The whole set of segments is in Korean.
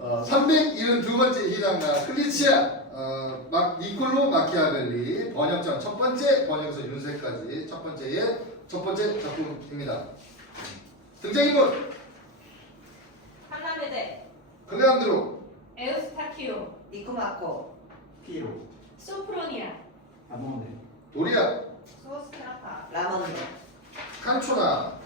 372번째 희망가 클리치아 니콜로 마키아벨리 번역전 첫 번째 번역에서 윤세까지 첫 번째 작품입니다. 등장인물 팔라메데, 클레안드로 에우스타키오, 니코마코, 피에로, 소프로니아, 아모네, 도리아 소스트라타, 라몬드, 칸초나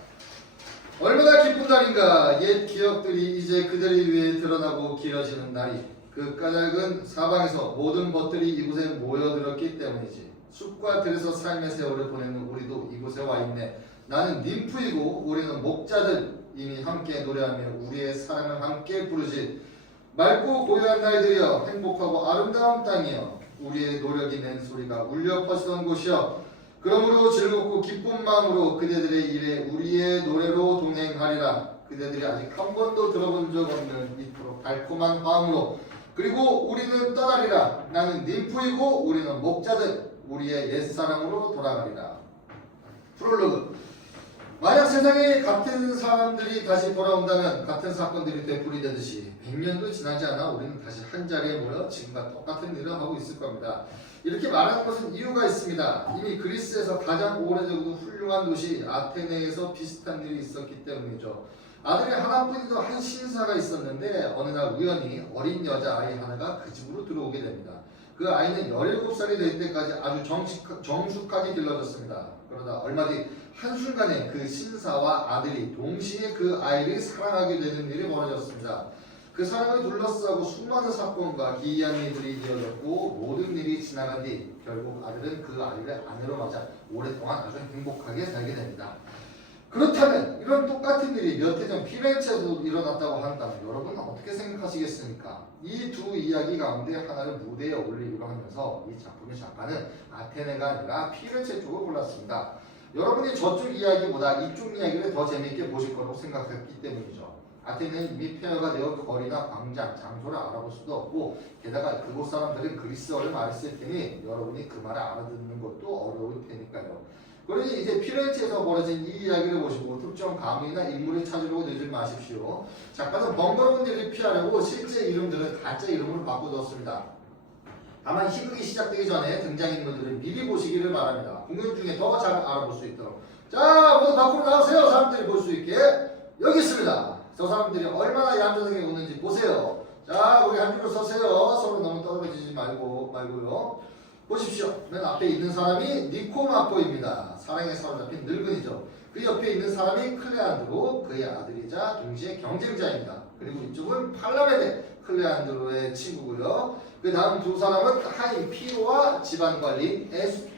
얼마나 기쁜 날인가. 옛 기억들이 이제 그들을 위해 드러나고 길어지는 날이 그 까닭은 사방에서 모든 것들이 이곳에 모여들었기 때문이지. 숲과 들에서 삶의 세월을 보내는 우리도 이곳에 와 있네. 나는 ним프이고 우리는 목자들 이미 함께 노래하며 우리의 사랑을 함께 부르지. 맑고 고요한 날들이여 행복하고 아름다운 땅이여 우리의 노력이 낸 소리가 울려 퍼지던 곳이여 그러므로 즐겁고 기쁜 마음으로 그대들의 일에 우리의 노래로 동행하리라. 그대들이 아직 한 번도 들어본 적 없는 이토록 달콤한 화음으로 그리고 우리는 떠나리라. 나는 ним프이고 우리는 목자들 우리의 옛사랑으로 돌아가리라. 프롤로그. 만약 세상에 같은 사람들이 다시 돌아온다면 같은 사건들이 되풀이되듯이 100년도 지나지 않아 우리는 다시 한자리에 모여 지금과 똑같은 일을 하고 있을 겁니다. 이렇게 말하는 것은 이유가 있습니다. 이미 그리스에서 가장 오래되고 훌륭한 도시 아테네에서 비슷한 일이 있었기 때문이죠. 아들이 하나뿐이던 한 신사가 있었는데 어느 날 우연히 어린 여자아이 하나가 그 집으로 들어오게 됩니다. 그 아이는 17살이 될 때까지 아주 정숙하게 길러졌습니다. 그러다 얼마 뒤 한순간에 그 신사와 아들이 동시에 그 아이를 사랑하게 되는 일이 벌어졌습니다. 그 사랑을 둘러싸고 수많은 사건과 기이한 일들이 이어졌고 모든 일이 지나간 뒤 결국 아들은 그 아이를 아내로 맞아 오랫동안 아주 행복하게 살게 됩니다. 그렇다면 이런 똑같은 일이 몇 해 전 피렌체에도 일어났다고 한다면 여러분은 어떻게 생각하시겠습니까? 이 두 이야기 가운데 하나를 무대에 올리기로 하면서 이 작품의 작가는 아테네가 아니라 피렌체 쪽을 골랐습니다. 여러분이 저쪽 이야기보다 이쪽 이야기를 더 재미있게 보실 거라고 생각했기 때문이죠. 아테네는 이미 폐허가 되어 거리나 광장, 장소를 알아볼 수도 없고 게다가 그곳 사람들은 그리스어를 말했을 테니 여러분이 그 말을 알아듣는 것도 어려울 테니까요. 그러니 이제 피렌체에서 벌어진 이 이야기를 보시고 특정 가문이나 인물을 찾으려고 내지 마십시오. 작가는 번거로운 일을 피하려고 실제 이름들은 가짜 이름으로 바꿔두었습니다. 다만 희극이 시작되기 전에 등장인물들을 미리 보시기를 바랍니다. 공연 중에 더 잘 알아볼 수 있도록. 자, 모두 밖으로 나오세요. 사람들이 볼 수 있게. 여기 있습니다. 저 사람들이 얼마나 얌전하게 웃는지 보세요. 자, 우리 한 줄로 서세요. 서로 너무 떨어지지 말고요. 보십시오. 맨 앞에 있는 사람이 니코마코입니다. 사랑에 사로잡힌 늙은이죠. 그 옆에 있는 사람이 클레안드로, 그의 아들이자 동시에 경쟁자입니다. 그리고 이쪽은 팔라메데, 클레안드로의 친구고요. 그 다음 두 사람은 하인 피오와 집안관리인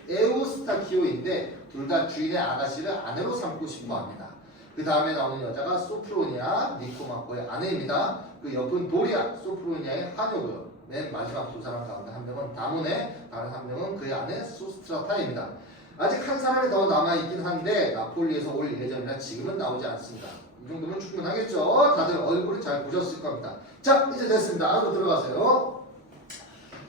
에우스타키오인데 둘 다 주인의 아가씨를 아내로 삼고 싶어합니다. 그 다음에 나오는 여자가 소프로니아, 니코마코의 아내입니다. 그 옆은 도리아, 소프로니아의 하녀고요. 맨 마지막 두 사람 가운데 한 명은 다모네, 다른 한 명은 그의 아내 소스트라타입니다. 아직 한 사람이 더 남아있긴 한데 나폴리에서 올 예정이라 지금은 나오지 않습니다. 이 정도면 충분하겠죠? 다들 얼굴을 잘 보셨을 겁니다. 자, 이제 됐습니다. 안으로 들어가세요.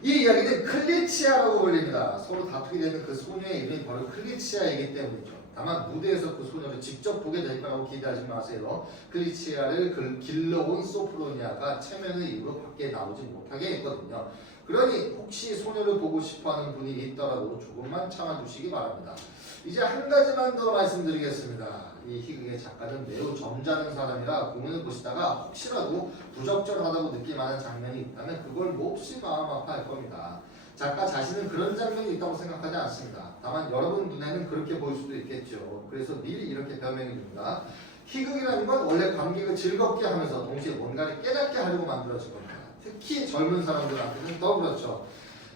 이 이야기는 클리치아라고 불립니다. 서로 다투게 되는 그 소녀의 이름이 바로 클리치아이기 때문이죠. 다만 무대에서 그 소녀를 직접 보게 될 거라고 기대하지 마세요. 클리치아를 길러온 소프로니아가 체면의 이유로 밖에 나오지 못하게 했거든요. 그러니 혹시 소녀를 보고 싶어하는 분이 있더라도 조금만 참아주시기 바랍니다. 이제 한 가지만 더 말씀드리겠습니다. 이 희극의 작가는 매우 점잖은 사람이라 공연을 보시다가 혹시라도 부적절하다고 느낄만한 장면이 있다면 그걸 몹시 마음 아파할 겁니다. 작가 자신은 그런 장면이 있다고 생각하지 않습니다. 다만 여러분 눈에는 그렇게 보일 수도 있겠죠. 그래서 미리 이렇게 변명해 줍니다. 희극이라는 건 원래 관객을 즐겁게 하면서 동시에 뭔가를 깨닫게 하려고 만들어진 겁니다. 특히 젊은 사람들한테는 더 그렇죠.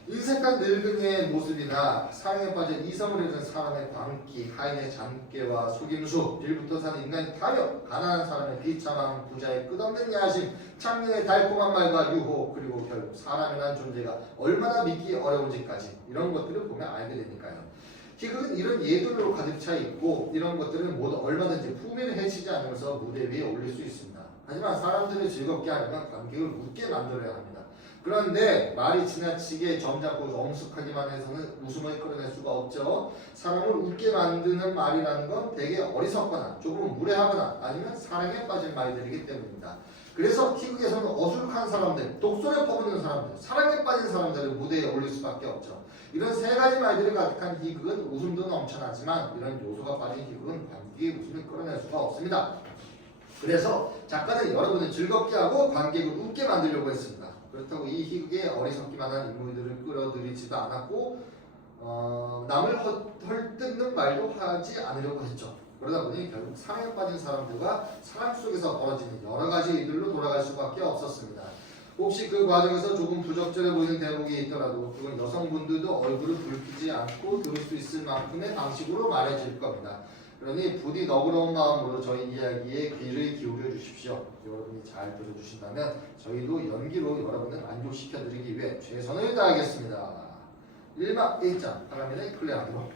인색한 늙은이의 모습이나 사랑에 빠져 이성을 잃은 사람의 광기, 하인의 잔꾀와 속임수, 빌부터 사는 인간의 탐욕, 가난한 사람의 비참함, 부자의 끝없는 야심, 창녀의 달콤한 말과 유혹, 그리고 결국 사람이라는 존재가 얼마나 믿기 어려운지까지 이런 것들을 보면 알게 되니까요. 희극은 이런 예들로 가득 차 있고 이런 것들은 모두 얼마든지 품위를 해치지 않으면서 무대 위에 올릴 수 있습니다. 하지만 사람들을 즐겁게 하려면 관객을 웃게 만들어야 합니다. 그런데 말이 지나치게 점잖고 엄숙하기만 해서는 웃음을 끌어낼 수가 없죠. 사람을 웃게 만드는 말이라는 건 되게 어리석거나 조금 무례하거나 아니면 사랑에 빠진 말들이기 때문입니다. 그래서 희극에서는 어술한 사람들, 독설에 퍼붓는 사람들, 사랑에 빠진 사람들을 무대에 올릴 수밖에 없죠. 이런 세 가지 말들이 가득한 희극은 웃음도 넘쳐나지만 이런 요소가 빠진 희극은 관객의 웃음을 끌어낼 수가 없습니다. 그래서 작가는 여러분을 즐겁게 하고 관객을 웃게 만들려고 했습니다. 그렇다고 이 희극에 어리석기만 한 인물들을 끌어들이지도 않았고 남을 헐뜯는 말도 하지 않으려고 했죠. 그러다 보니 결국 사랑에 빠진 사람들과 사랑 속에서 벌어지는 여러 가지 일들로 돌아갈 수밖에 없었습니다. 혹시 그 과정에서 조금 부적절해 보이는 대목이 있더라도 그건 여성분들도 얼굴을 붉히지 않고 들을 수 있을 만큼의 방식으로 말해질 겁니다. 그러니 부디 너그러운 마음으로 저희 이야기에 귀를 기울여 주십시오. 여러분이 잘 들어주신다면 저희도 연기로 여러분을 만족시켜드리기 위해 최선을 다하겠습니다. 1막 1장 파라미네 클레아노.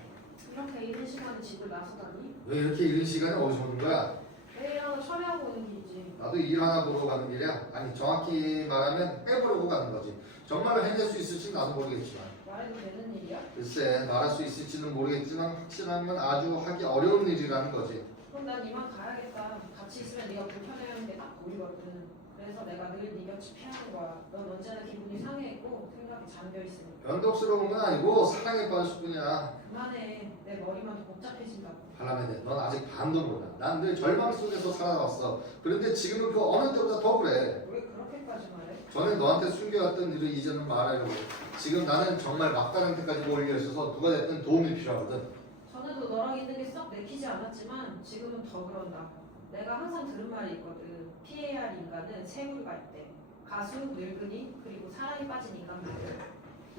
이렇게 이른 시간에 집을 나서다니? 왜 이렇게 이른 시간에 어디서 오는 거야? 내일하고 철회하고 오는 길이지. 나도 일 하나 보러 가는 길이야. 아니 정확히 말하면 해보려고 가는 거지. 정말로 해낼 수 있을지 나도 모르겠지만 말해도 되는 일이야? 글쎄 말할 수 있을지는 모르겠지만 확실한 건 아주 하기 어려운 일이라는 거지. 그럼 난 이만 가야겠다. 같이 있으면 네가 불편해하는 게 딱 보이거든. 그래서 내가 늘 네 곁을 피하는 거야. 넌 언제나 기분이 상해있고 생각이 잠겨있으니까. 변덕스러운 건 아니고 사랑에 빠질 뿐이야. 그만해. 내 머리만 더 복잡해진다고. 바람에 넌 아직 반도 몰라. 난 늘 절망 속에서 살아왔어. 그런데 지금은 그 어느 때보다 더 그래. 왜 그렇게까지 말해? 전에 너한테 숨겨왔던 일을 이제는 말하려고 해. 지금 나는 정말 막다른 데까지 몰려 있어서 누가 됐든 도움이 필요하거든. 전에도 너랑 있는 게 썩 내키지 않았지만 지금은 더 그런다. 내가 항상 들은 말이 있거든. PAR 인간은 세 부류가 있대. 가수, 늙은이, 그리고 사랑에 빠진 인간들.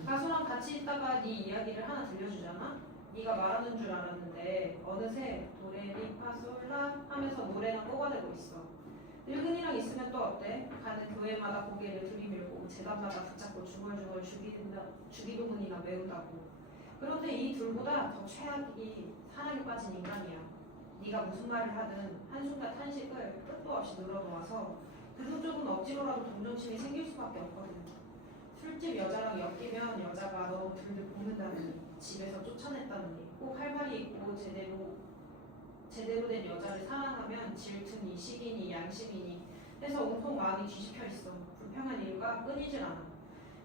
가수랑 같이 있다가 네 이야기를 하나 들려주잖아? 네가 말하는 줄 알았는데 어느새 도레미파솔라 하면서 노래나 뽑아내고 있어. 늙은이랑 있으면 또 어때? 가는 교회마다 고개를 들이밀고 재단마다 붙잡고 중얼중얼 주기도문이나 외우다고. 그런데 이 둘보다 더 최악이 사랑에 빠진 인간이야. 네가 무슨 말을 하든 한순간 탄식을 끝도 없이 늘어놓아서 그쪽 쪽은 억지로라도 동정심이 생길 수밖에 없거든. 술집 여자랑 엮이면 여자가 너 들들 볶는다느니 집에서 쫓아냈다느니 꼭 할 말이 있고 제대로 된 여자를 사랑하면 질투니 식이니 양심이니 해서 온통 마음이 뒤집혀 있어. 불평한 이유가 끊이질 않아.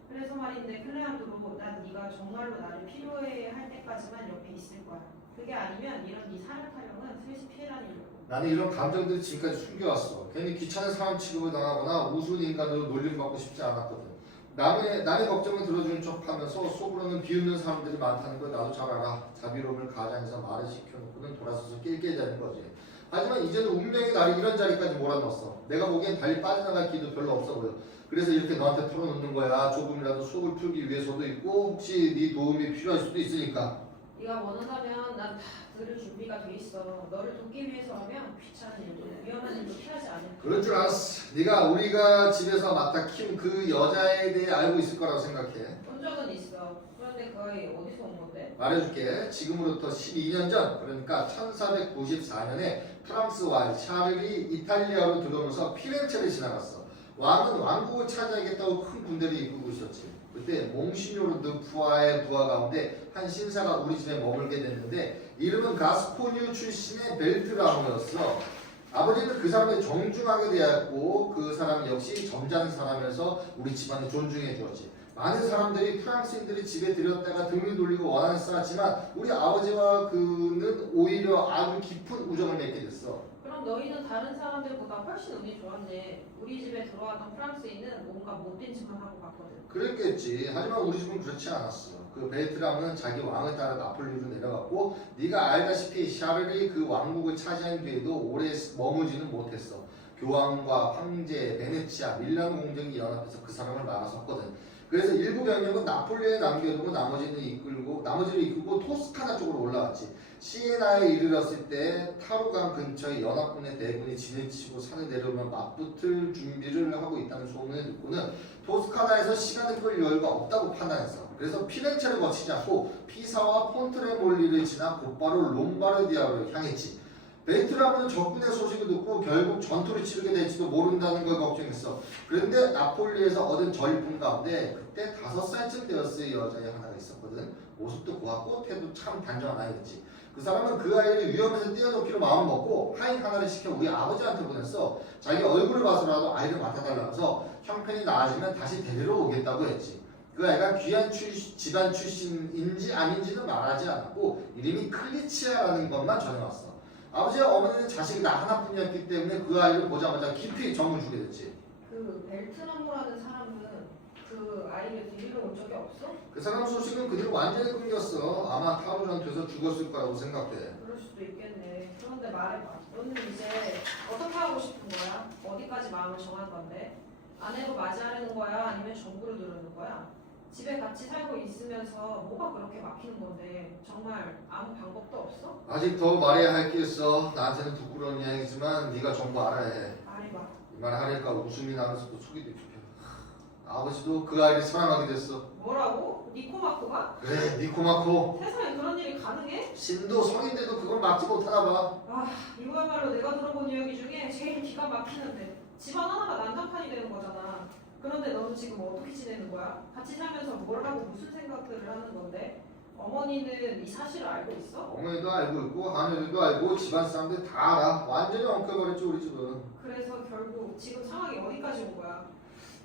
그래서 말인데 클레안드로 난 네가 정말로 나를 필요해 할 때까지만 옆에 있을 거야. 그게 아니면 이런 네 사랑 타령은 슬슬 피해다니려고. 나는 이런 감정들을 지금까지 숨겨왔어. 괜히 귀찮은 사람 취급을 당하거나 우스운 인간으로 놀림받고 싶지 않았거든. 남의 걱정을 들어주는 척하면서 속으로는 비웃는 사람들이 많다는 걸 나도 잘 알아. 자비로움을 가장해서 말을 시켜놓고는 돌아서서 낄게 되는 거지. 하지만 이제는 운명이 나를 이런 자리까지 몰아넣었어. 내가 보기엔 달리 빠져나갈 길도 별로 없어 보여. 그래서 이렇게 너한테 털어놓는 거야. 조금이라도 속을 풀기 위해서도 있고 혹시 네 도움이 필요할 수도 있으니까. 네가 원한다면 난 다 들을 준비가 돼 있어. 너를 돕기 위해서라면 귀찮은 일도 위험한 일도 피하지 않을 거야. 그럴 줄 알았어. 네가 우리가 집에서 맡아 키운 그 여자에 대해 알고 있을 거라고 생각해. 본 적은 있어. 그런데 거의 어디서 온 건데? 말해줄게. 지금으로부터 12년 전, 그러니까 1494년에 프랑스 왕 샤를이 이탈리아로 들어오면서 피렌체를 지나갔어. 왕은 왕국을 차지하겠다고 큰 군대를 이끌고 있었지. 그때 몽시뇨르 르푸아의 부하 가운데 한 신사가 우리 집에 머물게 됐는데 이름은 가스코뉴 출신의 벨트라모였어. 아버지는 그 사람을 정중하게 대했고 그 사람 역시 점잖은 사람이어서 우리 집안을 존중해 주었지. 많은 사람들이 프랑스인들이 집에 들였다가 등을 돌리고 원한을 쌓았지만 우리 아버지와 그는 오히려 아주 깊은 우정을 맺게 됐어. 그럼 너희는 다른 사람들보다 훨씬 운이 좋았네. 우리 집에 들어왔던 프랑스인은 뭔가 못된 짓만 하고 갔거든. 그랬겠지. 하지만 우리 집은 그렇지 않았어. 그 벨트라무는 자기 왕을 따라 나폴리로 내려갔고 네가 알다시피 샤를이 그 왕국을 차지한 뒤에도 오래 머무지는 못했어. 교황과 황제, 베네치아, 밀라노 공정이 연합해서 그 사람을 막아섰거든. 그래서 일부 병력은 나폴리에 남겨두고 나머지를 이끌고 토스카나 쪽으로 올라갔지. 시에나에 이르렀을 때 타루강 근처의 연합군의 대군이 진을 치고 산에 내려오면 맞붙을 준비를 하고 있다는 소문을 듣고는 토스카나에서 시간을 끌 여유가 없다고 판단했어. 그래서 피렌체를 거치지 않고 피사와 폰트레몰리를 지나 곧바로 롬바르디아로 향했지. 베이트라고는 적군의 소식을 듣고 결국 전투를 치르게 될지도 모른다는 걸 걱정했어. 그런데 나폴리에서 얻은 전리품 가운데 그때 5살쯤 되었을 여자애 하나가 있었거든. 모습도 고왔고 태도 참 단정한 아이였지. 그 사람은 그 아이를 위험에서 떼어놓기로 마음먹고 파인 하나를 시켜 우리 아버지한테 보냈어. 자기 얼굴을 봐서라도 아이를 맡아달라면서 형편이 나아지면 다시 데리러 오겠다고 했지. 그 아이가 귀한 집안 출신인지 아닌지는 말하지 않았고 이름이 클리치아라는 것만 전해왔어. 아버지와 어머니는 자식이 나 하나뿐이었기 때문에 그 아이를 보자마자 깊이 정을 주게 됐지. 그 벨트라모라는 사람은 그 아이를 데리러 온 적이 없어? 그 사람 소식은 그대로 완전히 끊겼어. 아마 타로 전투에서 죽었을 거라고 생각돼. 그럴 수도 있겠네. 그런데 말해봐. 너는 이제 어떻게 하고 싶은 거야? 어디까지 마음을 정한 건데? 아내로 맞이하려는 거야? 아니면 정부를 누르는 거야? 집에 같이 살고 있으면서 뭐가 그렇게 막히는 건데 정말 아무 방법도 없어? 아직 더 말해야 할 게 있어. 나한테는 부끄러운 이야기지만 네가 전부 알아야 해. 말해봐. 이 말 하니까 웃음이 나면서도 속이 뒤집혀. 아버지도 그 아이를 사랑하게 됐어. 뭐라고? 니코마코가? 그래, 니코마코. 세상에 그런 일이 가능해? 신도 성인데도 그걸 막지 못하나 봐. 아, 이거야말로 내가 들어본 이야기 중에 제일 기가 막히는데 집안 하나가 난장판이 되는 거잖아. 그런데 너는 지금 어떻게 지내는 거야? 같이 살면서 뭘 하고 무슨 생각들을 하는 건데? 어머니는 이 사실을 알고 있어? 어머니도 알고 있고 하늘이도 알고 집안 사람들 다 알아. 완전히 엉켜버렸지 우리 집은. 그래서 결국 지금 상황이 어디까지 온 거야?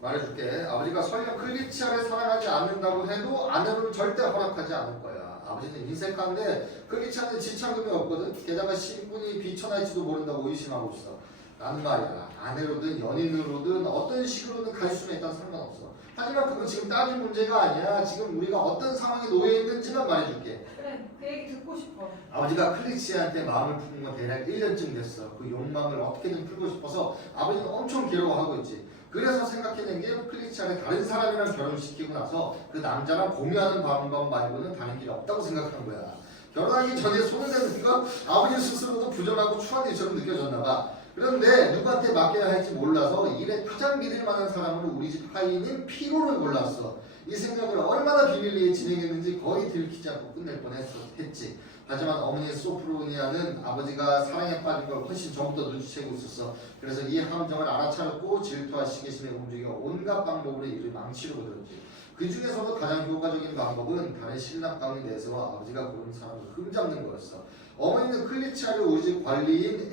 말해줄게. 아버지가 설령 클리치아를 사랑하지 않는다고 해도 아내로는 절대 허락하지 않을 거야. 아버지는 인색한데 클리치아는 지참금이 없거든. 게다가 신분이 비천할지도 모른다고 의심하고 있어. 나는 말이야. 아내로든 연인으로든 어떤 식으로든 갈 수는 일단 상관없어. 하지만 그건 지금 따질 문제가 아니야. 지금 우리가 어떤 상황에 놓여 있는지만 말해줄게. 그래, 그 얘기 듣고 싶어. 아버지가 클리치아한테 마음을 푸는 건 대략 1년쯤 됐어. 그 욕망을 어떻게든 풀고 싶어서 아버지는 엄청 괴로워하고 있지. 그래서 생각해낸 게 클리치아를 다른 사람이랑 결혼시키고 나서 그 남자랑 공유하는 방법 말고는 다른 길이 없다고 생각한 거야. 결혼하기 전에 손을 대는 건 아버지 스스로도 부정하고 추한 일처럼 느껴졌나 봐. 그런데 누구한테 맡겨야 할지 몰라서 일에 가장 믿을 만한 사람으로 우리 집 하인인 피로를 골랐어. 이 생각을 얼마나 비밀리에 진행했는지 거의 들키지 않고 끝낼 뻔했지. 하지만 어머니 소프로니아는 아버지가 사랑에 빠진 걸 훨씬 전부터 눈치채고 있었어. 그래서 이 함정을 알아차렸고 질투와 시기심에 움직여 온갖 방법으로 이를 망치려고 들었지. 그 중에서도 가장 효과적인 방법은 다른 신랑 가운데 내세워 아버지가 고른 사람을 흠잡는 거였어. 어머니는 클리치아를 우리 집 관리인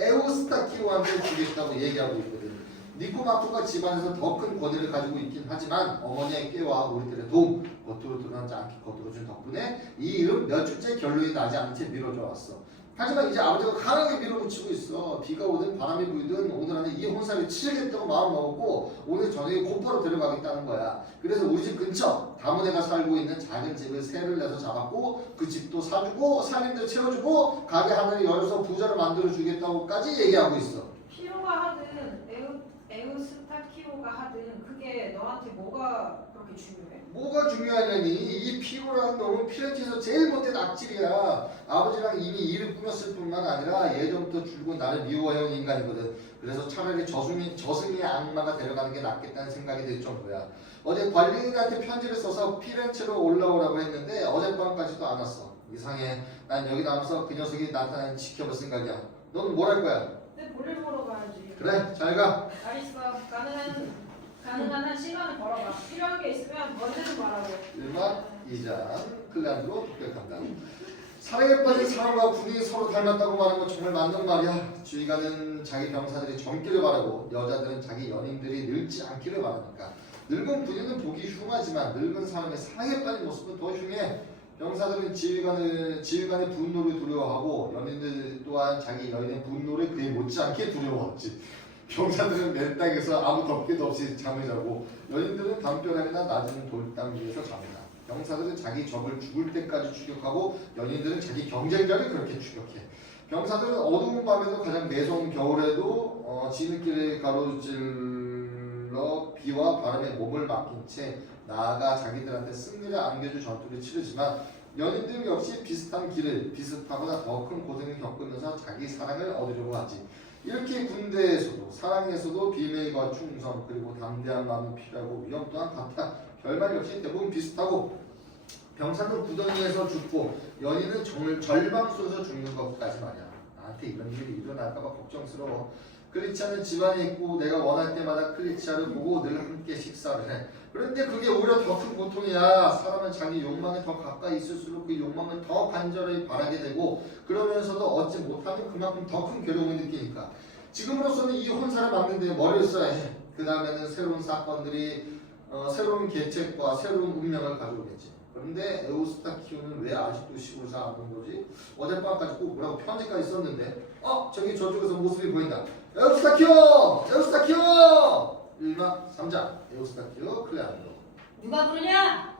에우스타키오한테 주겠다고 얘기하고 있거든. 니코마코가 집안에서 더 큰 권위를 가지고 있긴 하지만 어머니의 꾀와 우리들의 도움, 겉으로 드러나지 않게 거두어준 덕분에 이 일은 몇 주째 결론이 나지 않은 채 미뤄져 왔어. 하지만 이제 아버지가 강하게 밀어붙이고 있어. 비가 오든 바람이 불든 오늘 안에 이 혼사를 치르겠다고 마음먹었고 오늘 저녁에 곧바로 데려가겠다는 거야. 그래서 우리 집 근처 다문애가 살고 있는 작은 집을 세를 내서 잡았고 그 집도 사주고 살림도 채워주고 가게 하나를 열어서 부자를 만들어주겠다고까지 얘기하고 있어. 피로가 하든 에우스타키오가 하든 그게 너한테 뭐가 그렇게 중요해? 뭐가 중요하냐니 이 피로라는 놈은 피렌체에서 제일 못된 악질이야. 아버지랑 이미 일을 꾸몄을 뿐만 아니라 예전부터 줄곧 나를 미워해온 인간이거든. 그래서 차라리 저승의 악마가 데려가는 게 낫겠다는 생각이 들 정도야. 어제 관리인한테 편지를 써서 피렌체로 올라오라고 했는데 어젯밤까지도 안 왔어. 이상해. 난 여기 남아서 그 녀석이 나타나는 지켜볼 생각이야. 너는 뭘 할 거야? 내 볼일 보러 가야지. 그래, 잘 가. 알겠어. 가능한 한 시간을 벌어봐. 필요한 게 있으면 언제든 말하고. 1박 2장 클란으로 독백한다. 사랑에 빠진 사람과 군인이 서로 닮았다고 말하는 건 정말 맞는 말이야. 주의관은 자기 병사들이 젊기를 바라고 여자들은 자기 연인들이 늙지 않기를 바라니까. 늙은 군인은 보기 흉하지만 늙은 사람의 사랑에 빠진 모습은 더 흉해. 병사들은 지휘관의 분노를 두려워하고 연인들 또한 자기 여인의 분노를 그에 못지않게 두려워하지. 병사들은 맨 땅에서 아무 덮개도 없이 잠을 자고 연인들은 담벼락이나 낮은 돌담 위에서 잠을 자. 병사들은 자기 적을 죽을 때까지 추격하고 연인들은 자기 경쟁자를 그렇게 추격해. 병사들은 어두운 밤에도 가장 매서운 겨울에도 지름길을 가로질러 비와 바람에 몸을 맡긴 채 나아가 자기들한테 승리를 안겨줄 전투를 치르지만 연인들 역시 비슷한 길을 비슷하거나 더 큰 고생을 겪으면서 자기 사랑을 얻으려고 하지. 이렇게 군대에서도 사랑에서도 비밀과 충성 그리고 담대한 마음이 필요하고 위험 또한 같아. 결말 역시 대부분 비슷하고 병사는 구덩이에서 죽고 연인은 절방소에서 죽는 것까지 말이야. 나한테 이런 일이 일어날까봐 걱정스러워. 클리치아는 집안에 있고 내가 원할 때마다 클리치아를 보고 늘 함께 식사를 해. 그런데 그게 오히려 더 큰 고통이야. 사람은 자기 욕망에 더 가까이 있을수록 그 욕망을 더 간절히 바라게 되고 그러면서도 얻지 못하면 그만큼 더 큰 괴로움을 느끼니까. 지금으로서는 이 혼사를 막는 데 머리를 써야 해. 그 다음에는 새로운 사건들이 새로운 계책과 새로운 운명을 가져오겠지. 그런데 에우스타키오는 왜 아직도 시골 사는 거지? 어젯밤까지 꼭 뭐라고 편지까지 썼는데 저기 저쪽에서 모습이 보인다. 에우스타키오! 에우스타키오! 1막 3장 에우스타키오 클레안드로. 누가 부르냐?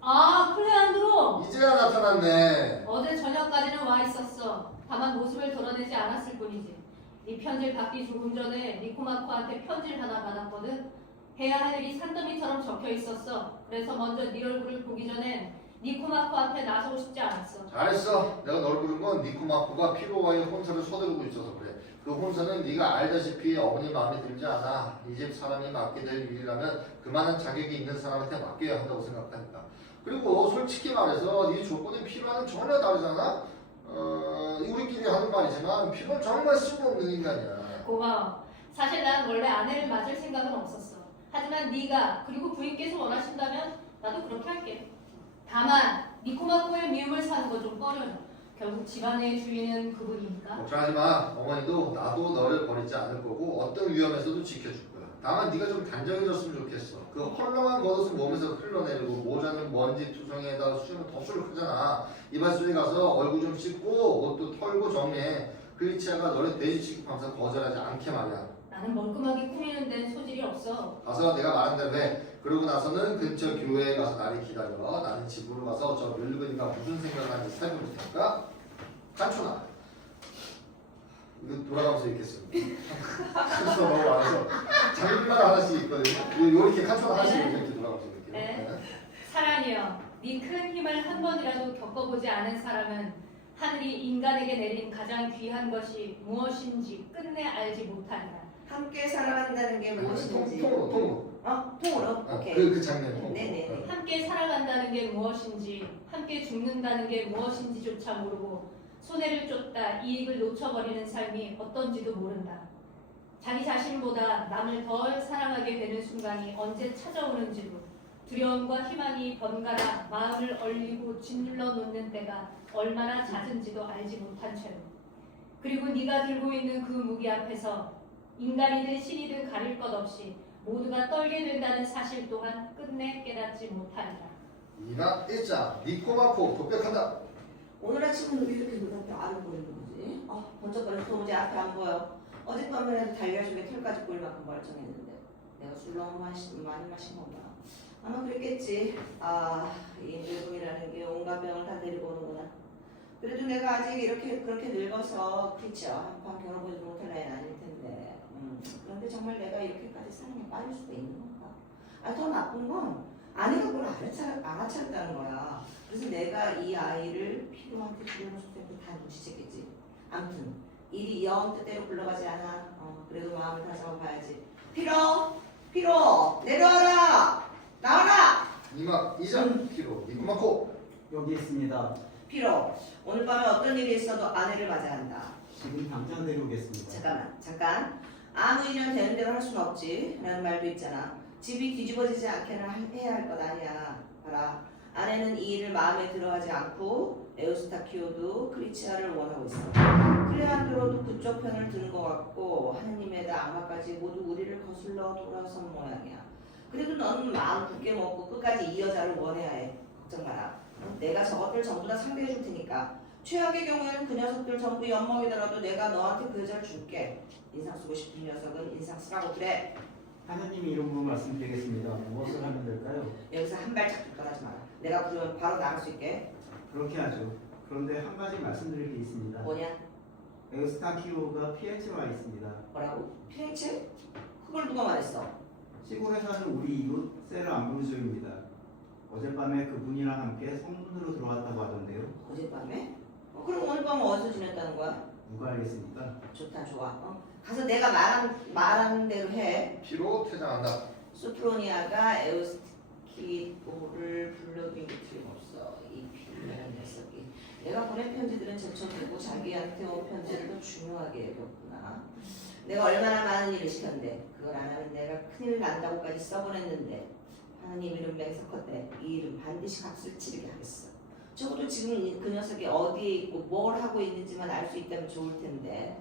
아, 클레안드로. 이제야 나타났네. 어제 저녁까지는 와 있었어. 다만 모습을 드러내지 않았을 뿐이지. 이 편지를 받기 조금 전에 니코마코한테 편지를 하나 받았거든. 해야 할 일이 산더미처럼 적혀 있었어. 그래서 먼저 네 얼굴을 보기 전엔 니코마코 앞에 나서고 싶지 않았어. 잘했어. 내가 널 부른 건 니코마코가 피로와의 혼사를 서두르고 있어서 그래. 그 혼사는 네가 알다시피 어머니 마음에 들지 않아. 이 집 사람이 맡게 될 일이라면 그만한 자격이 있는 사람한테 맡겨야 한다고 생각하니까. 그리고 솔직히 말해서 네 조건이 필요와는 전혀 다르잖아. 우리끼리 하는 말이지만 필요는 정말 쓸모없는 인간이야. 고마워. 사실 난 원래 아내를 맞을 생각은 없었어. 하지만 네가 그리고 부인께서 원하신다면 나도 그렇게 할게. 다만 니코마코의 미움을 사는 거 좀 꺼려요. 결국 집안의 주인은 그분이니까. 걱정하지 마. 어머니도 나도 너를 버리지 않을 거고 어떤 위험에서도 지켜줄 거야. 다만 네가 좀 단정해졌으면 좋겠어. 그 헐렁한 겉옷은 몸에서 흘러내리고 모자는 먼지 투성이에다 수염은 더 sul룩하잖아. 이발소에 가서 얼굴 좀 씻고 옷도 털고 정리해. 클리치아가 너를 돼지 취급하면서 거절하지 않게 말이야. 나는 멀끔하게 꾸미는 데는 소질이 없어. 가서 내가 말한 대로 해. 그러고 나서는 근처 교회에 가서 나를 기다려. 나는 집으로 가서 저 늙은이가 무슨 생각을 하는지 살펴볼 테니까. 간초나. 이거 돌아가면서 읽겠습니다. 그래서 너무 많아서 장르마다 하나씩 있거든요. 요렇게 간초나 하나씩 이렇게 돌아가면서 읽게요. 네. 사랑이여, 네 큰 힘을 한 번이라도 겪어보지 않은 사람은 하늘이 인간에게 내린 가장 귀한 것이 무엇인지 끝내 알지 못하리라. 함께 살아간다는 게 무엇인지. 통으로. 통으로? 오케이. 그 장면 통. 네네네. 함께 살아간다는 게 무엇인지, 함께 죽는다는 게 무엇인지조차 모르고 손해를 쫓다 이익을 놓쳐버리는 삶이 어떤지도 모른다. 자기 자신보다 남을 덜 사랑하게 되는 순간이 언제 찾아오는지도 두려움과 희망이 번갈아 마음을 얼리고 짓눌러 놓는 때가 얼마나 잦은지도 알지 못한 채로 그리고 네가 들고 있는 그 무기 앞에서 인간이든 신이든 가릴 것 없이 모두가 떨게 된다는 사실 또한 끝내 깨닫지 못하리라. 2가 1장 니코마코 독백한다. 오늘 아침은 왜 이렇게 눈앞에 알을 보이는 거지? 번쩍거려서 도무지 앞에 안 보여. 어젯밤에라도 달걀속에 털까지 보일 만큼 멀쩡했는데 내가 술 너무 많이 마신 건가? 아마 그랬겠지. 이 늙음이라는 게 온갖 병을 다 데리고 오는구나. 그래도 내가 아직 그렇게 늙어서 그렇죠. 한판 겨뤄보지 못할 나이는 아닐 텐데. 그런데 정말 내가 이렇게까지 사랑에 빠질 수도 있는 건가? 더 나쁜 건 아내가 그걸 알아차렸다는 거야. 그래서 내가 이 아이를 피로한테 들여놓을 때도 다 눈치챘겠지. 아무튼 일이 영 뜻대로 굴러가지 않아. 그래도 마음을 다잡아 봐야지. 피로 내려와라. 나와라. 2장 피로 니코마코. 여기 있습니다. 피로 오늘 밤에 어떤 일이 있어도 아내를 맞아야 한다. 지금 당장 내려오겠습니다. 잠깐. 아무 일이면 되는 대로 할 수는 없지. 라는 말도 있잖아. 집이 뒤집어지지 않게는 해야 할 것 아니야. 봐라. 아내는 이 일을 마음에 들어하지 않고 에우스타키오도 크리치아를 원하고 있어. 클레안드로도 그쪽 편을 드는 것 같고 하느님에다 악마까지 모두 우리를 거슬러 돌아선 모양이야. 그래도 너는 마음 굳게 먹고 끝까지 이 여자를 원해야 해. 걱정 마라. 내가 저것들 전부 다 상대해 줄 테니까. 최악의 경우에는 그 녀석들 전부 엿먹이더라도 내가 너한테 그 여자를 줄게. 인상 쓰고 싶은 녀석은 인상 쓰라고 그래. 하나님이 이런 부분 말씀드리겠습니다. 무엇을 하면 될까요? 여기서 한 발짝 떠나지 마라. 내가 부르면 바로 나갈 수 있게. 그렇게 하죠. 그런데 한 가지 말씀드릴 게 있습니다. 뭐냐? 에우스타키오가 피렌체에 와 있습니다. 뭐라고? 피렌체? 그걸 누가 말했어? 시골에 사는 우리 이웃 세라 암브로조입니다. 어젯밤에 그분이랑 함께 성문으로 들어왔다고 하던데요. 어젯밤에? 그럼 오늘 밤은 어디서 지냈다는 거야? 누가 알겠습니까? 좋다 좋아. 가서 내가 말하는 대로 해. 피로 퇴장한다. 소프로니아가 에우스키오를 불러들인 게 틀림없어. 이 피라는 녀석이 내가 보낸 편지들은 제쳐두고 자기한테 온 편지를 더 중요하게 여겼구나. 내가 얼마나 많은 일을 시켰는데 그걸 안 하면 내가 큰일 난다고까지 써보냈는데 하나님 이름 맹석한데 이 일은 반드시 값을 치르게 하겠어. 적어도 지금 그 녀석이 어디에 있고 뭘 하고 있는지만 알 수 있다면 좋을 텐데.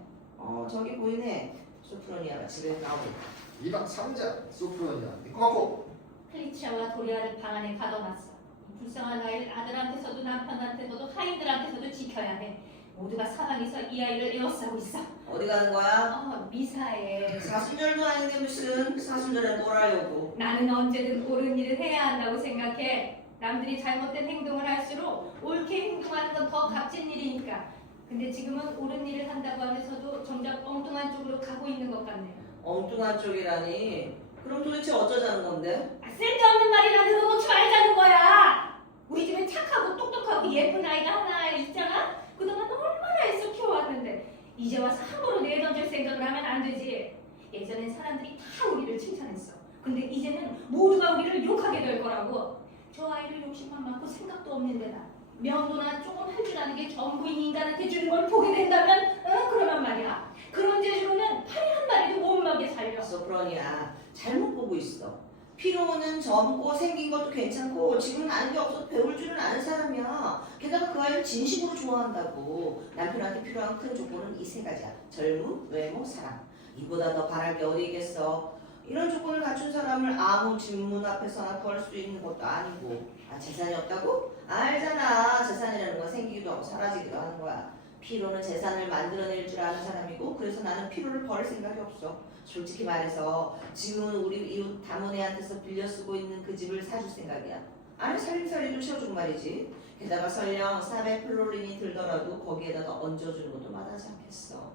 저기 보이네. 소프로니아가 집에 나오고 있다. 2박 3자 소프로니아 니코마코. 클리치아와 도리아를 방 안에 가둬놨어. 이 불쌍한 아이를 아들한테서도 남편한테서도 하인들한테서도 지켜야 해. 모두가 사방에서 이 아이를 에워싸고 있어. 어디 가는 거야? 미사에. 사순절도 아닌데 무슨 사순절에 놀아려고. 나는 언제든 옳은 일을 해야 한다고 생각해. 남들이 잘못된 행동을 할수록 옳게 행동하는 건 더 값진 일이니까. 근데 지금은 옳은 일을 한다고 하면서도 정작 엉뚱한 쪽으로 가고 있는 것 같네. 엉뚱한 쪽이라니. 그럼 도대체 어쩌자는 건데? 쓸데없는 말이나 늘어놓지 말자는 거야. 우리 집엔 착하고 똑똑하고 예쁜 아이가 하나 있잖아. 그동안 얼마나 애써 키워왔는데 이제 와서 함부로 내던질 생각을 하면 안 되지. 예전엔 사람들이 다 우리를 칭찬했어. 근데 이제는 모두가 우리를 욕하게 될 거라고. 저 아이를 욕심만 많고 생각도 없는 데다 명도나 조금 할 줄 아는 게 전부인 인간한테 주는 걸 보게 된다면 그러면 말이야. 그런 재주로는 파리 한 마리도 못 먹게 살려. 소프로니아 잘못 보고 있어. 피로는 젊고 생긴 것도 괜찮고 지금은 아는 게 없어도 배울 줄은 아는 사람이야. 게다가 그 아이를 진심으로 좋아한다고. 남편한테 필요한 큰 조건은 이 세 가지야. 젊음, 외모, 사랑. 이보다 더 바랄 게 어디 있겠어. 이런 조건을 갖춘 사람을 아무 집 문 앞에서나 구할 수 있는 것도 아니고. 재산이 없다고? 알잖아. 재산이라는 건 생기기도 하고 사라지기도 하는 거야. 피로는 재산을 만들어낼 줄 아는 사람이고 그래서 나는 피로를 버릴 생각이 없어. 솔직히 말해서 지금은 우리 이웃 다문애한테서 빌려 쓰고 있는 그 집을 사줄 생각이야. 아니 살림살이도 채워주고 말이지. 게다가 설령 400플로린이 들더라도 거기에다 더 얹어주는 것도 마다하지 않겠어.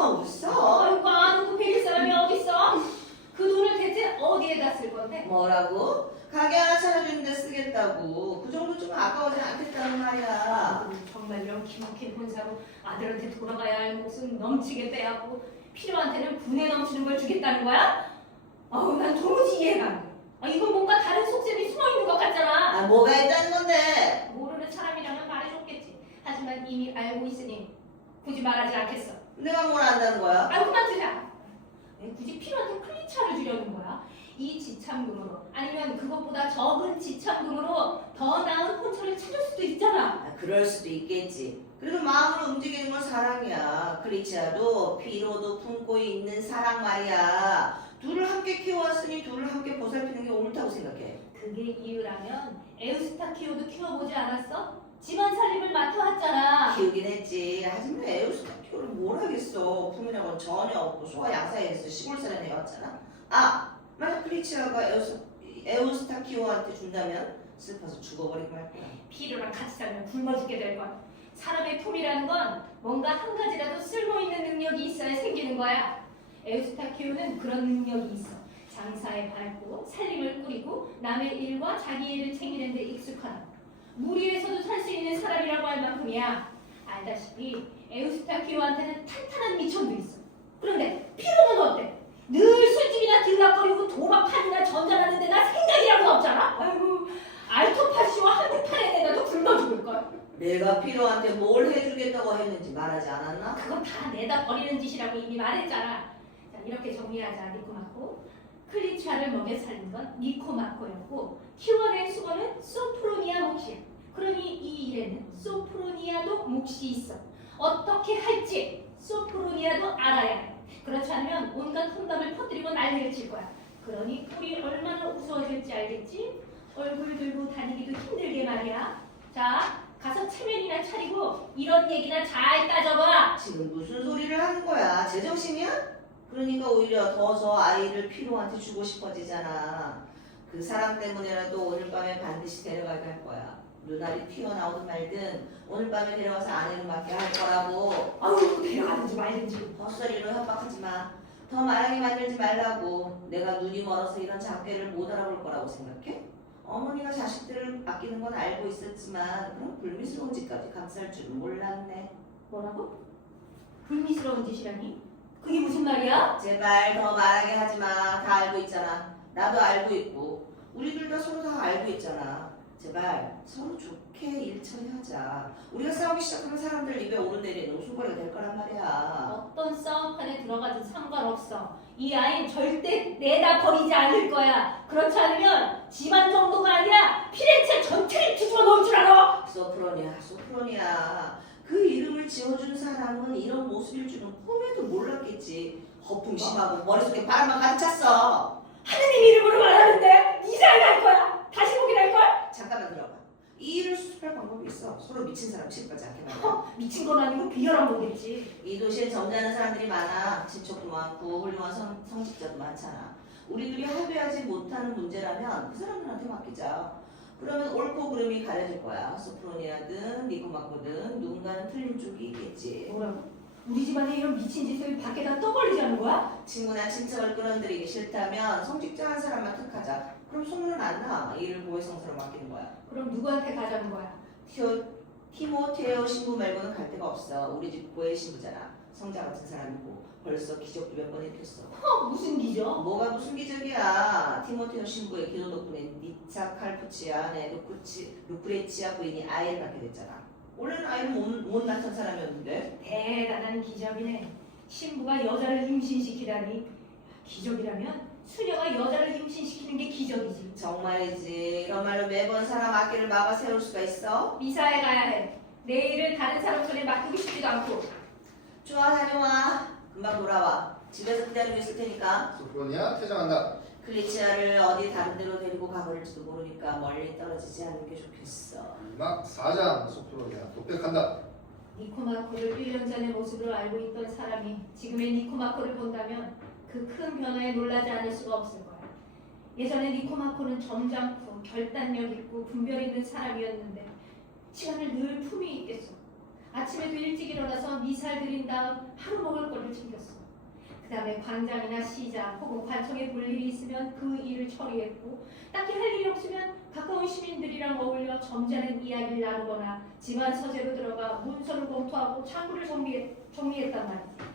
웃어? 아이고 안 웃고 빌릴 사람이 어딨어? 그 돈을 대체 어디에다 쓸 건데? 뭐라고? 가게 하나 차려주는데 쓰겠다고. 그 정도 좀 아까워지 않겠다는 말이야. 정말 이런 기막힌 혼사로 아들한테 돌아가야 할 목숨 넘치게 빼앗고 필요한 데는 분에 넘치는 걸 주겠다는 거야? 난 도무지 이해가 안 돼. 이건 뭔가 다른 속셈이 숨어있는 것 같잖아. 뭐가 있다는 건데? 모르는 사람이라면 말해줬겠지. 하지만 이미 알고 있으니 굳이 말하지 않겠어. 내가 뭘 안다는 거야? 그만 두자. 굳이 필요한데 클리차를 주려는 거야. 이 지참금으로 아니면 그것보다 적은 지참금으로 더 나은 혼처를 찾을 수도 있잖아. 그럴 수도 있겠지. 그래도 마음으로 움직이는 건 사랑이야. 크리치아도 피로도 품고 있는 사랑 말이야. 둘을 함께 키워왔으니 둘을 함께 보살피는 게 옳다고 생각해. 그게 이유라면 에우스타키오도 키워보지 않았어? 집안 살림을 맡아왔잖아. 키우긴 했지. 하지만 에우스타키오를 뭘 하겠어. 품이라고는 전혀 없고 소화 양사에서 시골 사람이 왔잖아. 만약 크리치아가 에우스타키오한테 준다면 슬퍼서 죽어버리고 말 거야. 피로랑 같이 살면 굶어 죽게 될 거야. 사람의 품이라는 건 뭔가 한 가지라도 쓸모있는 능력이 있어야 생기는 거야. 에우스타키오는 그런 능력이 있어. 장사에 밝고 살림을 꾸리고 남의 일과 자기 일을 챙기는 데 익숙하다. 무리에서도 살 수 있는 사람이라고 할 만큼이야. 알다시피 에우스타키오한테는 탄탄한 미천도 있어. 그런데 피로는 어때? 늘 술집이나 들락거리고 도박판이나 전전하는 데나 생각이라고는 없잖아? 아이고 알토파시와 한국판에 내가도 굶어 죽을걸. 내가 피로한테 뭘 해주겠다고 했는지 말하지 않았나? 그건 다 내다 버리는 짓이라고 이미 말했잖아. 자, 이렇게 정리하자. 니코마코. 클리치아를 먹여 살린 건 니코마코였고 키워낸 수건은 소프로니아 몫이야. 그러니 이 일에는 소프로니아도 몫이 있어. 어떻게 할지 소프로니아도 알아야 해. 그렇지 않으면 온갖 험담을 퍼뜨리고 난리를 칠 거야. 그러니 우리 얼마나 우스워질지 알겠지? 얼굴 들고 다니기도 힘들게 말이야. 자, 가서 체면이나 차리고 이런 얘기나 잘 따져봐. 지금 무슨 소리를 하는 거야? 제정신이야? 그러니까 오히려 더 저 아이를 피로한테 주고 싶어지잖아. 그 사람 때문에라도 오늘 밤에 반드시 데려가게 할 거야. 눈알이 튀어나오든 말든 오늘 밤에 데려가서 아내를 맡게 할 거라고. 아우 데려가든지 말든지. 헛소리로 협박하지 마. 더 말하게 만들지 말라고. 내가 눈이 멀어서 이런 작게를 못 알아볼 거라고 생각해? 어머니가 자식들을 아끼는 건 알고 있었지만 그런 불미스러운 짓까지 감쌀 줄은 몰랐네. 뭐라고? 불미스러운 짓이라니? 그게 무슨 말이야? 제발 더 말하게 하지 마. 다 알고 있잖아. 나도 알고 있고 우리들 다 서로 다 알고 있잖아. 제발 서로 좋게 일 처리하자. 우리가 싸우기 시작하면 사람들 입에 오르내리는 웃음거리가 될 거란 말이야. 어떤 싸움판에 들어가든 상관없어. 이 아이는 절대 내다 버리지 않을 거야. 그렇지 않으면 집안 정도가 아니라 피렌체 전체를 뒤집어 놓을 줄 알아. 소프로니아, 소프로니아. 그 이름을 지어준 사람은 이런 모습일 줄은 꿈에도 몰랐겠지. 허풍 심하고 머릿속에 바람만 가득 찼어. 하느님 이름으로 말하는데 이상이 날 거야. 다시 보기 날 걸? 잠깐만 들어봐. 이 일을 수습할 방법이 있어. 서로 미친 사람 취급하지 않게 말이야. 미친 건 아니고 비열한 거겠지. 이 도시에 점잖은 사람들이 많아. 친척도 많고 훌륭한 성직자도 많잖아. 우리들이 합의하지 못하는 문제라면 그 사람들한테 맡기자. 그러면 옳고 그름이 가려질 거야. 소프로니아든 니코마코든 누군가는 틀린 쪽이 있겠지. 뭐라고? 우리 집안에 이런 미친 짓을 밖에다 떠벌리자는 거야? 친구나 친척을 끌어들이기 싫다면 성직자한 사람만 택하자. 그럼 소문은 안 나. 일을 고해성사로 맡기는 거야. 그럼 누구한테 가자는 거야? 티모테오 신부 말고는 갈 데가 없어. 우리 집 고해 신부잖아. 성자 같은 사람이고 벌써 기적도 몇 번 일으켰어. 무슨 기적? 뭐가 무슨 기적이야. 티모테오 신부의 기도 덕분에 니차 칼푸치아 네 루크레치아 부인이 아이를 낳게 됐잖아. 원래는 아이를 못 낳던 사람이었는데. 대단한 기적이네. 신부가 여자를 임신시키다니. 기적이라면 수녀가 여자를 임신시키는 게 기적이지. 정말이지. 이런 말로 매번 사람 앞길을 막아 세울 수가 있어? 미사에 가야 해. 내 일을 다른 사람 손에 맡기고 싶지도 않고. 좋아, 다녀와. 금방 돌아와. 집에서 기다리고 있을 테니까. 소프로니아 퇴장한다. 클리치아를 어디 다른 데로 데리고 가버릴지도 모르니까 멀리 떨어지지 않는 게 좋겠어. 막 4장 소프로니아 독백한다. 니코마코를 1년 전의 모습으로 알고 있던 사람이 지금의 니코마코를 본다면 그 큰 변화에 놀라지 않을 수가 없을 거야. 예전에 니코마코는 점잖고 결단력 있고 분별 있는 사람이었는데 시간을 늘 품위 있게 써. 아침에도 일찍 일어나서 미사를 드린 다음 하루 먹을 거를 챙겼어. 그 다음에 광장이나 시장 혹은 관청에 볼 일이 있으면 그 일을 처리했고 딱히 할 일이 없으면 가까운 시민들이랑 어울려 점잖은 이야기를 나누거나 집안 서재로 들어가 문서를 검토하고 창구를 정리했단 말이지.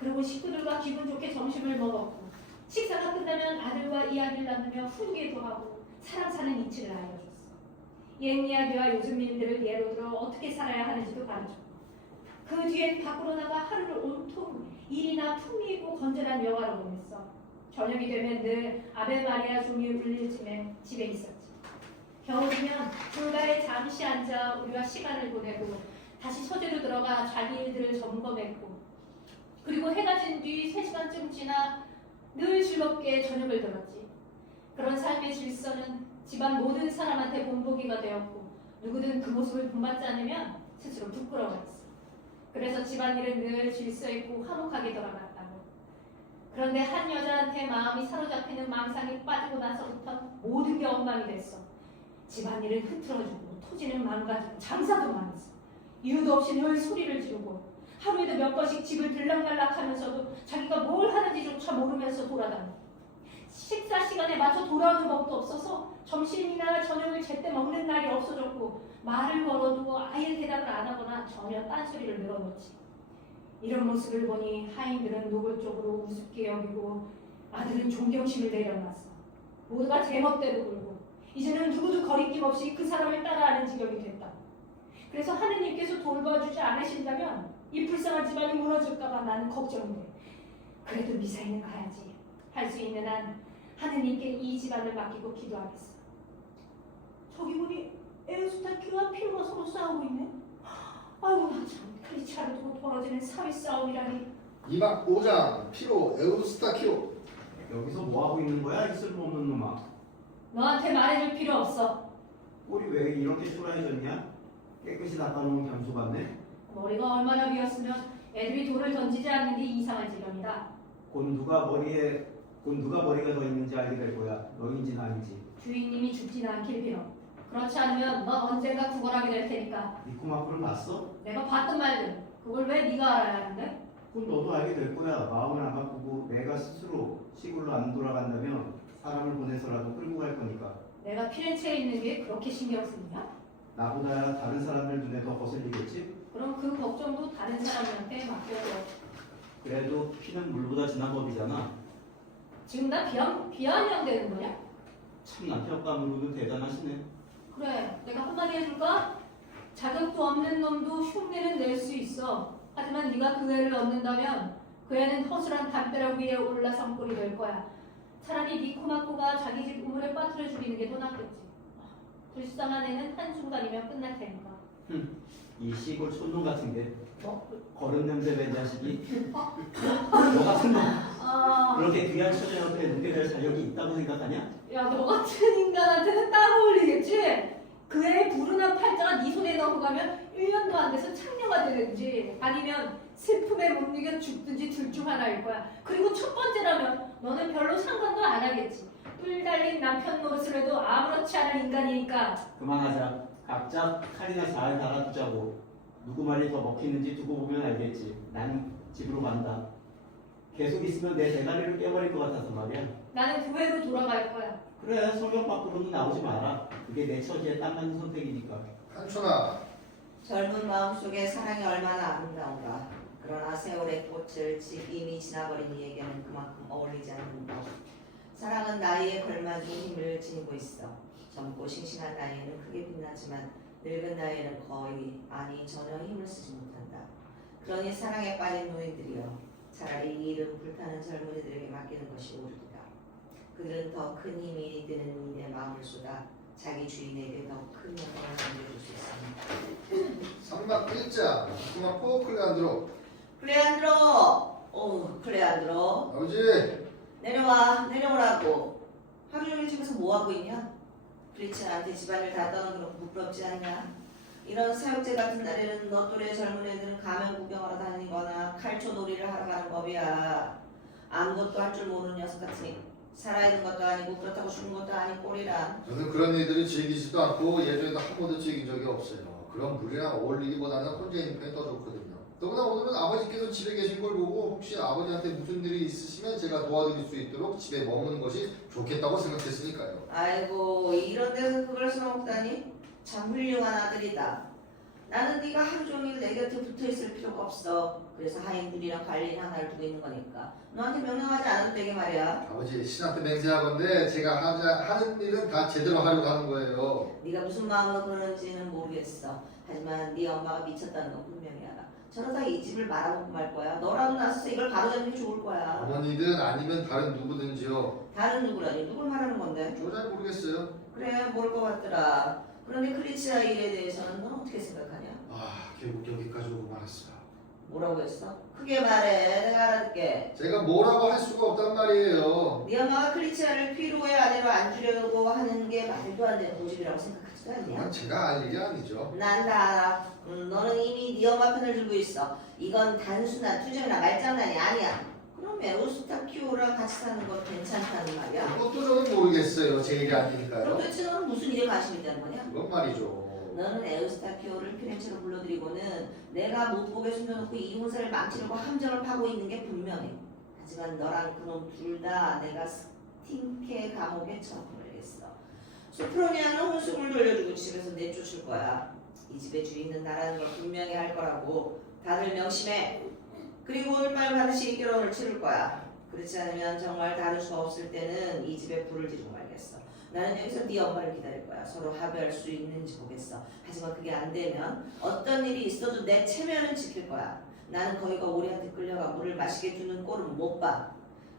그리고 식구들과 기분 좋게 점심을 먹었고 식사가 끝나면 아들과 이야기를 나누며 훈계도 하고 사람 사는 이치를 알려줬어. 옛 이야기와 요즘 일들을 예로 들어 어떻게 살아야 하는지도 가르쳤고 그 뒤엔 밖으로 나가 하루를 온통 일이나 품위 있고 건전한 여가로 보냈어. 저녁이 되면 늘 아베 마리아 종이 울릴 쯤에 집에 있었지. 겨울이면 불가에 잠시 앉아 우리와 시간을 보내고 다시 서재로 들어가 자기 일들을 점검했고 그리고 해가 진 뒤 3시간쯤 지나 늘 즐겁게 저녁을 들었지. 그런 삶의 질서는 집안 모든 사람한테 본보기가 되었고 누구든 그 모습을 본받지 않으면 스스로 부끄러워했어. 그래서 집안일은 늘 질서 있고 화목하게 돌아갔다고. 그런데 한 여자한테 마음이 사로잡히는 망상에 빠지고 나서부터 모든 게 엉망이 됐어. 집안일은 흐트러지고 토지는 망가지고 장사도 망했어. 이유도 없이 늘 소리를 지르고 하루에도 몇 번씩 집을 들락날락하면서도 자기가 뭘 하는지조차 모르면서 돌아다니고 식사 시간에 맞춰 돌아오는 법도 없어서 점심이나 저녁을 제때 먹는 날이 없어졌고 말을 걸어도 아예 대답을 안 하거나 전혀 딴소리를 늘어놓지. 이런 모습을 보니 하인들은 노골적으로 우습게 여기고 아들은 존경심을 내려놨어. 모두가 제멋대로 굴고 이제는 누구도 거리낌 없이 그 사람을 따라하는 지경이 됐다. 그래서 하느님께서 돌봐주지 않으신다면 이 불쌍한 집안이 무너질까봐 나는 걱정이 돼. 그래도 미사에는 가야지. 할 수 있는 한 하느님께 이 집안을 맡기고 기도하겠어. 저기 보니 에우스타키와 피로가 서로 싸우고 있네. 아이고 나 참 클리치아를 두고 벌어지는 사위 싸움이라니. 2막 5장 피로 에우스타키오. 여기서 뭐 하고 있는 거야? 이 쓸모없는 놈아. 너한테 말해줄 필요 없어. 꼴이 왜 이렇게 초라해졌냐? 깨끗이 닦아놓은 겸수 같네. 머리가 얼마나 비었으면 애들이 돌을 던지지 않는 게 이상할 지경이다. 곧 누가 머리가 더 있는지 알게 될 거야. 너인지 나인지. 주인님이 죽지는 않길 빌어. 그렇지 않으면 넌 언젠가 구걸하게 될 테니까. 니코마코를 봤어? 내가 봤든 말든 그걸 왜 네가 알아야 하는데? 그럼 너도 알게 될 거야. 마음을 안 바꾸고 내가 스스로 시골로 안 돌아간다면 사람을 보내서라도 끌고 갈 거니까. 내가 피렌체에 있는 게 그렇게 신경 쓰느냐? 나보다야 다른 사람들 눈에 더 거슬리겠지? 그럼 그 걱정도 다른 사람한테 맡겨줘. 그래도 피는 물보다 진한 법이잖아. 지금 나 비아냥 되는 거냐? 참나 혀감으로도 대단하시네. 그래, 내가 한마디 해줄까? 자격도 없는 놈도 흉내는 낼 수 있어. 하지만 네가 그 애를 얻는다면 그 애는 허술한 담벼락 위에 올라선 꼴이 될 거야. 차라리 네 코마코가 자기 집 우물에 빠뜨려 죽이는 게 더 낫겠지. 불쌍한 애는 한순간이면 끝날 테니까. 이 시골 촌놈 같은 게 뭐? 거른 냄새 낸 자식이 너 같은 놈 아, 그렇게 귀한 처자 옆에 눕게 될 자격이 있다고 생각하냐? 야, 너 같은 인간한테는 딱 어울리겠지? 그 애의 불운한 팔자가 네 손에 넣고 가면 1년도 안 돼서 창녀가 되든지 아니면 슬픔에 못 이겨 죽든지 둘 중 하나일 거야. 그리고 첫 번째라면 너는 별로 상관도 안 하겠지. 뿔 달린 남편 노릇을 해도 아무렇지 않은 인간이니까. 그만하자. 각자 칼이나 잘 달아두자고. 누구 말이 더 먹히는지 두고 보면 알겠지. 난 집으로 간다. 계속 있으면 내 대가리를 깨버릴 것 같아서 말이야. 나는 교회로 돌아갈 거야. 그래, 성경 밖으로는 나오지 마라. 그게 내 처지에 딱 맞는 선택이니까. 한촌아, 젊은 마음속에 사랑이 얼마나 아름다운가. 그러나 세월의 꽃을 이미 지나버린 이에게는 그만큼 어울리지 않는 것. 사랑은 나이에 걸맞은 힘을 지니고 있어. 젊고 싱싱한 나이에는 크게 빛나지만 늙은 나이에는 거의 아니 전혀 힘을 쓰지 못한다. 그러니 사랑에 빠진 노인들이여 차라리 이 일은 불타는 젊은이들에게 맡기는 것이 옳으리라. 그들은 더 큰 힘이 드는 이의 마음을 쏟아 자기 주인에게 더 큰 영광을 안겨줄 수 있습니다. 상막 1장 코마코 클레안드로. 클레안드로! 클레안드로 아버지, 내려오라고. 하루 종일 집에서 뭐하고 있냐? 크리스찬한테 집안일 다 떠나놓고 부끄럽지 않냐? 이런 사육제 같은 날에는 너 또래 젊은 애들은 가면 구경하러 다니거나 칼초 놀이를 하러 가는 법이야. 아무것도 할 줄 모르는 녀석 같으니 살아있는 것도 아니고 그렇다고 죽는 것도 아닌 꼴이란. 저는 그런 일들을 즐기지도 않고 예전에도 한 번도 즐긴 적이 없어요. 그런 무리랑 어울리기보다는 혼자 있는 편이 더 좋거든요. 더구나 오늘은 아버지께서 집에 계신 걸 보고 혹시 아버지한테 무슨 일이 있으시면 제가 도와드릴 수 있도록 집에 머무는 것이 좋겠다고 생각했으니까요. 아이고 이런 데서 그걸 써먹다니 참 훌륭한 아들이다. 나는 네가 하루 종일 내 곁에 붙어있을 필요가 없어. 그래서 하인들이랑 관리인 하나를 두고 있는 거니까 너한테 명령하지 않아도 되게 말이야. 아버지, 신한테 맹세하건데 제가 하는 일은 다 제대로 하려고 하는 거예요. 네가 무슨 마음으로 그러는지는 모르겠어. 하지만 네 엄마가 미쳤다는 건 분명히 알아. 저러다 이 집을 말아먹고 말 거야. 너라도 나서서 이걸 바로잡는 게 좋을 거야. 어머니든 아니면 다른 누구든지요. 다른 누구라니? 누굴 말하는 건데? 저 잘 모르겠어요. 그래 뭘 것 같더라. 그런데 크리치아 일에 대해서는 넌 어떻게 생각하냐? 아, 결국 여기까지 오고 말았어요. 뭐라고 했어? 크게 말해. 내가 알아듣게. 제가 뭐라고 할 수가 없단 말이에요. 네 엄마가 크리치아를 피로의 아내로 앉으려고 하는 게 말도 안 되는 고집이라고 생각하지도 않냐? 그건 제가 알 일이 아니죠. 난 다 알아. 너는 이미 네 엄마 편을 들고 있어. 이건 단순한 투정이나 말장난이 아니야. 그럼 에우스타키오랑 같이 사는 건 괜찮다는 말이야? 그것도 저는 모르겠어요. 제 일이 아니니까요. 그럼 도대체 너는 무슨 일에 관심 있다는 거냐? 그건 말이죠. 너는 에우스타키오를 피렌체로 불러들이고는 내가 못 보게 숨겨놓고 이 혼사를 망치려고 함정을 파고 있는 게 분명해. 하지만 너랑 그놈 둘 다 내가 스팅케 감옥에 처형해야겠어. 소프로니아는 혼수를 돌려주고 집에서 내쫓을 거야. 이 집의 주인은 나라는 걸 분명히 할 거라고. 다들 명심해. 그리고 오늘 밤 반드시 이 결혼을 치를 거야. 그렇지 않으면 정말 다를 수 없을 때는 이 집에 불을 지르고 말겠어. 나는 여기서 네 엄마를 기다릴 거야. 서로 합의할 수 있는지 보겠어. 하지만 그게 안 되면 어떤 일이 있어도 내 체면은 지킬 거야. 나는 거기가 우리한테 끌려가 물을 마시게 두는 꼴은 못 봐.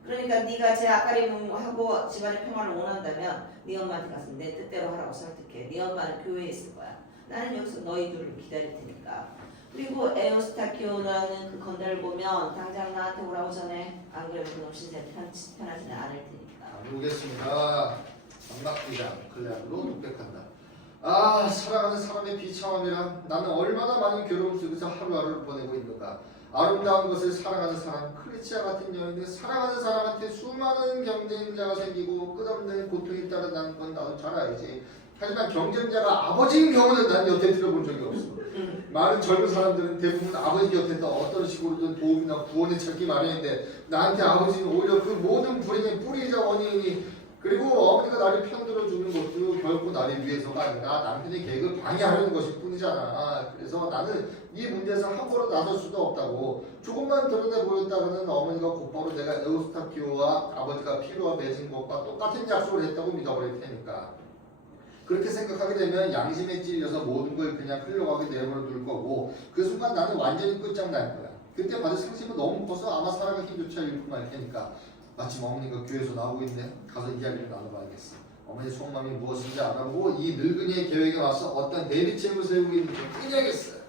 그러니까 네가 제 아까림하고 집안의 평화를 원한다면 네 엄마한테 가서 내 뜻대로 하라고 설득해. 네 엄마는 교회에 있을 거야. 나는 여기서 너희 둘을 기다릴 테니까. 그리고 에오스타키오라는 그 건달을 보면 당장 나한테 오라고 전해. 안 그러면 그놈 신세 편하지는 않을 테니까. 모르겠습니다. 장막기장 클레안으로 독백한다. 아, 사랑하는 사람의 비참함이란 나는 얼마나 많은 괴로움 속에서 하루하루를 보내고 있는가. 아름다운 것을 사랑하는 사람, 크리치아 같은 여인은 사랑하는 사람한테 수많은 경쟁자가 생기고 끝없는 고통이 따른다는 건 나도 잘 알지. 하지만 경쟁자가 아버지인 경우는 난 여태 들어본 적이 없어. 많은 젊은 사람들은 대부분 아버지 곁에서 어떤 식으로든 도움이나 구원을 찾기 마련인데 나한테 아버지는 오히려 그 모든 불행의 뿌리이자 원인이니 그리고 어머니가 나를 편들어주는 것도 결코 나를 위해서가 아니라 남편의 계획을 방해하려는 것일 뿐이잖아. 그래서 나는 이 문제에서 함부로 나설 수도 없다고. 조금만 드러내 보였다가는 어머니가 곧바로 내가 에우스타키오와 아버지가 피로와 맺은 것과 똑같은 약속을 했다고 믿어버릴 테니까. 그렇게 생각하게 되면 양심에 찔려서 모든 걸 그냥 흘러가게 내버려 둘 거고 그 순간 나는 완전히 끝장날 거야. 그때 받을 상심은 너무 커서 아마 살아가기조차 잃고 말 테니까 마침 어머니가 교회에서 나오고 있네. 가서 이야기를 나눠봐야겠어. 어머니 속마음이 무엇인지 알아보고 이 늙은이의 계획에 와서 어떤 대비책을 세우고 있는지 끊어야겠어.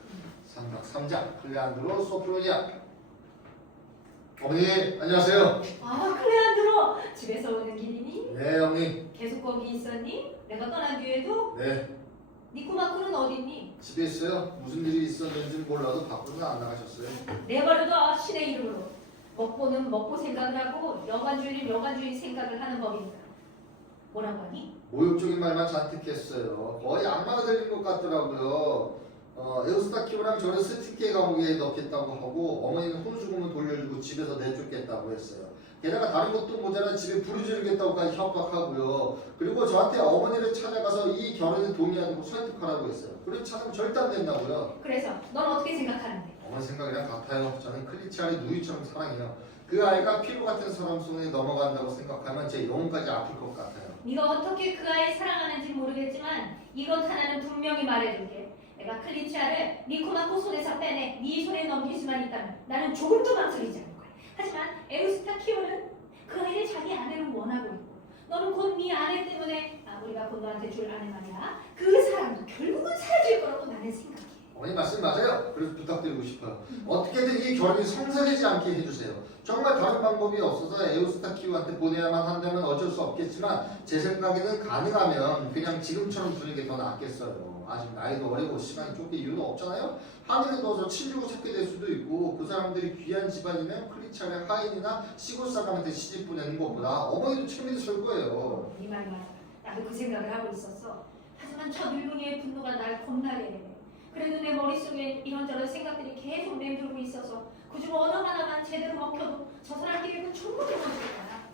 3장 클레안드로 소프로니아. 어머니 안녕하세요. 아, 클레안드로 집에서 오는 길이니? 네 어머니. 계속 거기 있었니? 내가 떠난 뒤에도? 네 니코마코는 어딨니? 집에 있어요. 무슨 일이 있었는지 몰라도 밖으로는 안 나가셨어요. 내버려둬 신의 이름으로. 먹보는 먹보 생각을 하고 여관주의는 여관주의 생각을 하는 법입니다. 뭐라고 하니? 모욕적인 말만 잔뜩 했어요. 거의 악마가 들린 것 같더라고요. 에우스타키오랑 저를 스티키에 감옥에 넣겠다고 하고 어머니는 혼수금을 돌려주고 집에서 내쫓겠다고 했어요. 게다가 다른 것도 모자라 집에 불을 지르겠다고까지 협박하고요. 그리고 저한테 어머니를 찾아가서 이 결혼에 동의하고 설득하라고 했어요. 그래서 찾으면 절대 안 된다고요. 그래서 넌 어떻게 생각하는데? 어머니 생각이랑 같아요. 저는 클리치아를 누이처럼 사랑해요. 그 아이가 피부 같은 사람 손에 넘어간다고 생각하면 제 영혼까지 아플 것 같아요. 네가 어떻게 그 아이를 사랑하는지 모르겠지만 이것 하나는 분명히 말해줄게. 내가 클리치아를 니코마코 손에서 빼내 네 손에 넘길 수만 있다면 나는 조금도 망설이지 않을 거야. 하지만 에우스타키오는 그 아이를 자기 아내로 원하고 있고 너는 곧 네 아내 때문에 우리가 곧 너한테 줄 아내 말이야. 그 사람도 결국은 사라질 거라고 나는 생각해. 어머니 말씀 맞아요. 그래서 부탁드리고 싶어요. 어떻게든 이 결혼이 성사되지 않게 해주세요. 정말 다른 방법이 없어서 에우스타키오한테 보내야만 한다면 어쩔 수 없겠지만 제 생각에는 가능하면 그냥 지금처럼 두는 게 더 낫겠어요. 아직 나이도 어리고 시간이 쫓길 이유는 없잖아요. 하늘에 넣어서 친주고 찾게 될 수도 있고 그 사람들이 귀한 집안이면 클리차의 하인이나 시골 사람한테 시집 보내는 것보다 어머니도 책임이 설 거예요. 네 말 맞아. 나도 그 생각을 하고 있었어. 하지만 저 늙은이의 분노가 날 겁나게 해. 그래도 내 머릿속에 이런저런 생각들이 계속 맴돌고 있어서 그중 어느 하나만 제대로 먹혀도 저 사람 계획은 충분히 먹을 거야.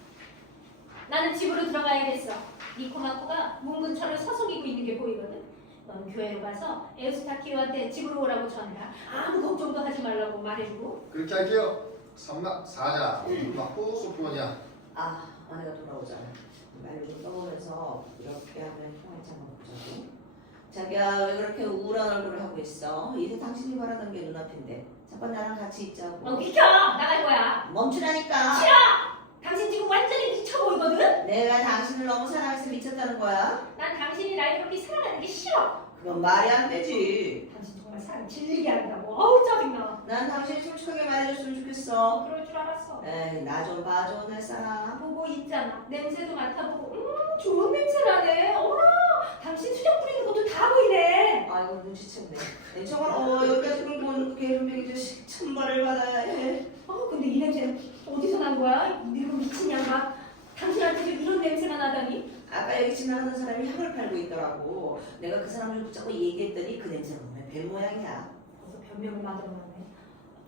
나는 집으로 들어가야겠어. 니코마코가 문 근처를 서성이고 있는 게 보이거든. 넌 교회로 가서 에우스타키오한테 집으로 오라고 전해라. 아무 걱정도 하지 말라고 말해주고. 그렇게 할게요. 4자 맞고 소프로니아. 아, 아내가 돌아오잖아. 말을 좀 써보면서 이렇게 하면 통화했지 한번 보자고. 자기야 왜 그렇게 우울한 얼굴을 하고 있어? 이제 당신이 바라던 게 눈앞인데 잠깐 나랑 같이 있자고. 비켜! 나갈 거야. 멈추라니까. 당신 지금 완전히 미쳐 보이거든? 내가 당신을 너무 사랑해서 미쳤다는 거야? 난 당신이 날 그렇게 사랑하는 게 싫어. 그건 말이 안 되지. 당신 정말 사람 질리게 한다고. 어우 짜증나. 난 당신이 솔직하게 말해줬으면 좋겠어. 그럴 줄 알았어. 에이 나 좀 봐줘 내 사랑. 보고 있잖아. 냄새도 맡아보고. 좋은 냄새 나네. 어머나. 당신 수정 뿌리는 것도 다 보이네. 아이고 눈치챘네. 정말 여기까지 끌고 게으름뱅이 저 천벌을 받아야 해. 근데 이 냄새는 어디서 난 거야? 이 늙은 미친 양반. 당신한테도 이런 냄새가 나다니. 아까 여기 지나가는 사람이 향을 팔고 있더라고. 내가 그 사람을 붙잡고 얘기했더니 그 냄새가 보면 뱀 모양이야. 벌써 변명을 만들어놨네.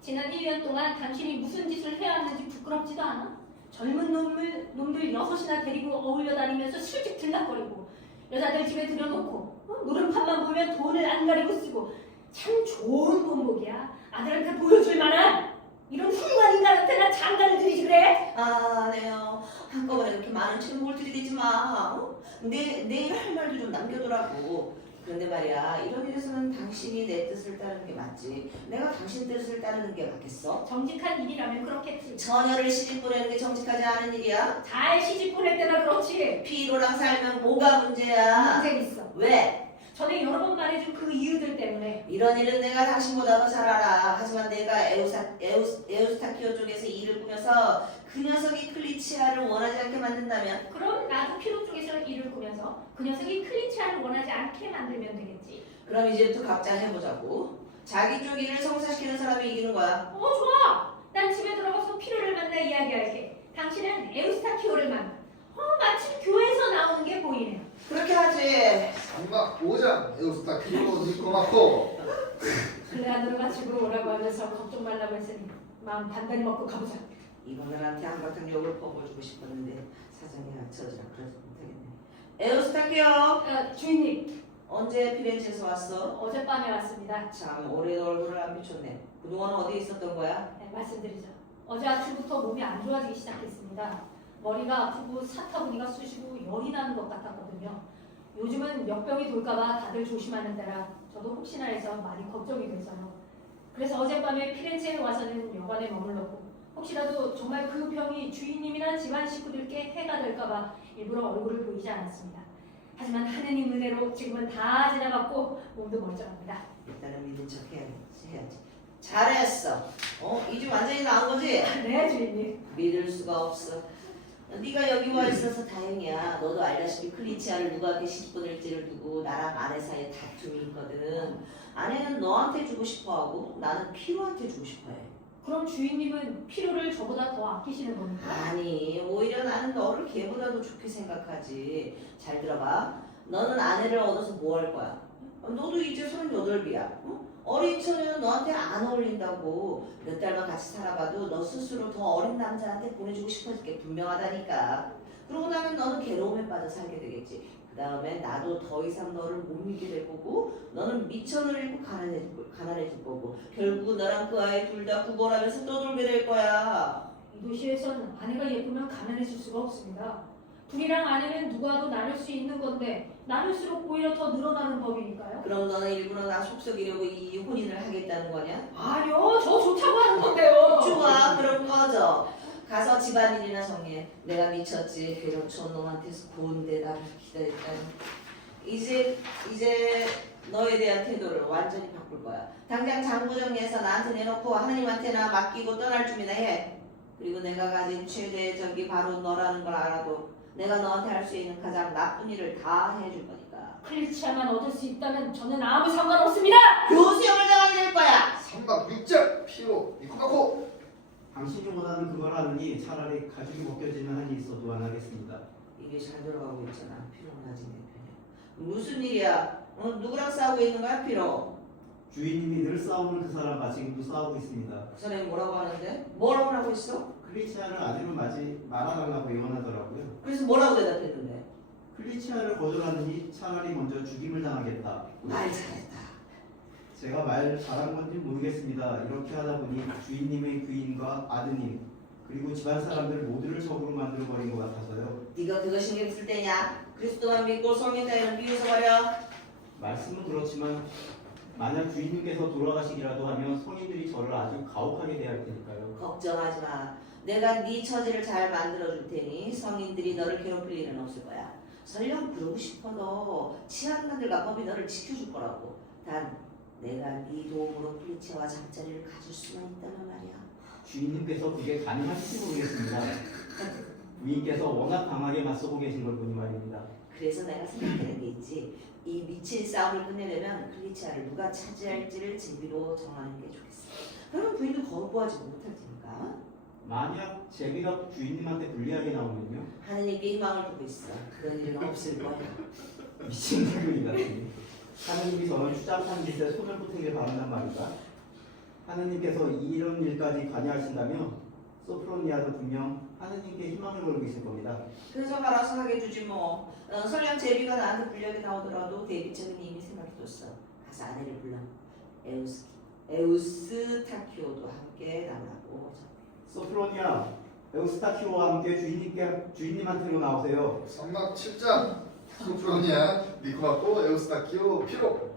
지난 1년 동안 당신이 무슨 짓을 해왔는지 부끄럽지도 않아? 젊은 놈들 6이나 데리고 어울려 다니면서 술집 들락거리고 여자들 집에 들여놓고 노름판만 보면 돈을 안 가리고 쓰고 참 좋은 본보기야. 아들한테 보여줄 만한 이런 훌륭한 인간한테 나 장가를 들이지 그래? 네요. 한꺼번에 그렇게 많은 질문을 들이대지 마. 내일 할 말도 좀 남겨두라고. 그런데 말이야 이런 일에서는 당신이 내 뜻을 따르는 게 맞지. 내가 당신 뜻을 따르는 게 맞겠어? 정직한 일이라면 그렇겠지. 처녀를 시집 보내는 게 정직하지 않은 일이야? 잘 시집 보낼 때나 그렇지. 피로랑 살면 뭐가 문제야? 문제 있어. 왜? 전에 여러 번 말해준 그 이유들 때문에. 이런 일은 내가 당신보다 더 잘 알아. 하지만 내가 에우스타키오 쪽에서 일을 꾸며서 그 녀석이 클리치아를 원하지 않게 만든다면 그럼 나도 피로 쪽에서 일을 꾸면서 그 녀석이 클리치아를 원하지 않게 만들면 되겠지. 그럼 이제부터 각자 해보자고. 자기 쪽 일을 성사시키는 사람이 이기는 거야. 좋아. 난 집에 들어가서 피로를 만나 이야기할게. 당신은 에우스타키오를 만나. 마치 교회에서 나오는 게 보이네요. 그렇게 하지. 5장 에우스타키오 니코마코. 클레안드로가 집으로 오라고 하면서 걱정 말라고 했으니 마음 단단히 먹고 가보자. 이번들한테 한바탕 욕을 퍼부어주고 싶었는데 사정이 갖춰지라 그러지 못하겠네. 에우스타키오 주인님, 언제 피렌체에서 왔어? 어젯밤에 왔습니다. 참 올해도 얼굴을 안 비췄네. 그동안 어디에 있었던 거야? 네, 말씀드리죠. 어제 아침부터 몸이 안 좋아지기 시작했습니다. 머리가 아프고 사타구니가 쑤시고 열이 나는 것 같았거든요. 요즘은 역병이 돌까봐 다들 조심하는 데라 저도 혹시나 해서 많이 걱정이 돼서요. 그래서 어젯밤에 피렌체에 와서는 여관에 머물렀고 혹시라도 정말 그 병이 주인님이나 집안 식구들께 해가 될까봐 일부러 얼굴을 보이지 않았습니다. 하지만 하느님 은혜로 지금은 다 지나갔고 몸도 멀쩡합니다. 일단은 믿는 척 해야지. 잘했어. 이제 완전히 나은 거지? 네, 주인님. 믿을 수가 없어. 네가 여기 와 있어서 다행이야. 너도 알다시피 클리치아를 누구한테 시집보낼지를 두고 나랑 아내 사이에 다툼이 있거든. 아내는 너한테 주고 싶어하고 나는 피로한테 주고 싶어해. 그럼 주인님은 필요를 저보다 더 아끼시는 겁니까? 아니, 오히려 나는 너를 걔보다도 좋게 생각하지. 잘 들어봐. 너는 아내를 얻어서 뭐 할 거야? 너도 이제 38이야. 어린 처녀는 너한테 안 어울린다고. 몇 달만 같이 살아봐도 너 스스로 더 어린 남자한테 보내주고 싶어질 게 분명하다니까. 그러고 나면 너는 괴로움에 빠져 살게 되겠지. 그 다음에 나도 더 이상 너를 못 믿게 될 거고, 너는 미천을 잃고 가난해질 거고, 결국은 너랑 그 아이 둘 다 구걸하면서 떠돌게 될 거야. 이 도시에선 아내가 예쁘면 가난해질 수가 없습니다. 둘이랑 아내는 누구와도 나눌 수 있는 건데 나눌수록 오히려 더 늘어나는 법이니까요. 그럼 너는 일부러 나 속썩이려고 이 혼인을 하겠다는 거냐? 아니요, 저 좋다고 하는 건데요. 좋아, 그럼 꺼져. 가서 집안일이나 정리해. 내가 미쳤지. 괴롭 촌놈한테서 고운 대답을 기다렸다니. 이제 너에 대한 태도를 완전히 바꿀 거야. 당장 장부 정리해서 나한테 내놓고 하느님한테나 맡기고 떠날 준비나 해. 그리고 내가 가진 최대의 적이 바로 너라는 걸 알아도 내가 너한테 할 수 있는 가장 나쁜 일을 다 해줄 거니까. 클리치아만 얻을 수 있다면 저는 아무 상관없습니다. 교수형을 당하게 될 거야. 3박 6절 피로 이코마코. 당신이보다는 그걸 하느니 차라리 가죽이 벗겨지는 한이 있어도 안 하겠습니다. 이게 잘 돌아가고 있잖아. 피로는 아직 내 편이야. 무슨 일이야? 누구랑 싸우고 있는 거야, 피로? 주인님이 늘 싸우는 그 사람과 지금도 싸우고 있습니다. 그 사람이 뭐라고 하는데? 뭐라고 하고 있어? 클리치아를 아내로 말아달라고 예언하더라고요. 그래서 뭐라고 대답했는데? 클리치아를 거절하느니 차라리 먼저 죽임을 당하겠다. 말 잘했다. 제가 말 잘한 건지 모르겠습니다. 이렇게 하다 보니 주인님의 부인과 아드님 그리고 집안 사람들 모두를 적으로 만들어 버린 것 같아서요. 네가 그거 신경 쓸 때냐? 그리스도만 믿고 성인 따위는 비웃어 버려. 말씀은 그렇지만 만약 주인님께서 돌아가시기라도 하면 성인들이 저를 아주 가혹하게 대할 테니까요. 걱정하지 마. 내가 네 처지를 잘 만들어 줄 테니 성인들이 너를 괴롭힐 일은 없을 거야. 설령 그러고 싶어도 치안관들과 법이 너를 지켜줄 거라고. 단 내가 네 도움으로 클리치아와 잠자리를 가질 수만 있다면 말이야. 주인님께서 그게 가능하실지 모르겠습니다. 부인께서 워낙 강하게 맞서고 계신 걸 보니 말입니다. 그래서 내가 생각하는 게 있지. 이 미친 싸움을 끝내려면 클리치아를 누가 차지할지를 진비로 정하는 게 좋겠어. 그러면 부인도 거부하지 못할 테니까. 만약 제비가 주인님한테 불리하게 나오면요? 하느님께 희망을 두고 있어. 그런 일은 없을 거야. 미친 개구리 같으니 하느님이 저는 추잡한 짓에 손을 보태길 바란단 말인가? 하느님께서 이런 일까지 관여하신다면 소프로니아도 분명 하느님께 희망을 걸고 있을 겁니다. 그래서 알아서 하게 두지 뭐. 설령 제비가 나한테 불리하게 나오더라도 데이비처는 이미 생각해뒀어. 가서 아내를 불러. 에우스타키오도 함께 나오라고. 소프로니아, 에우스타키오와 함께 주인님한테로 나오세요. 3박 7장 소프로니아 니코마코 에우스타키오 피로.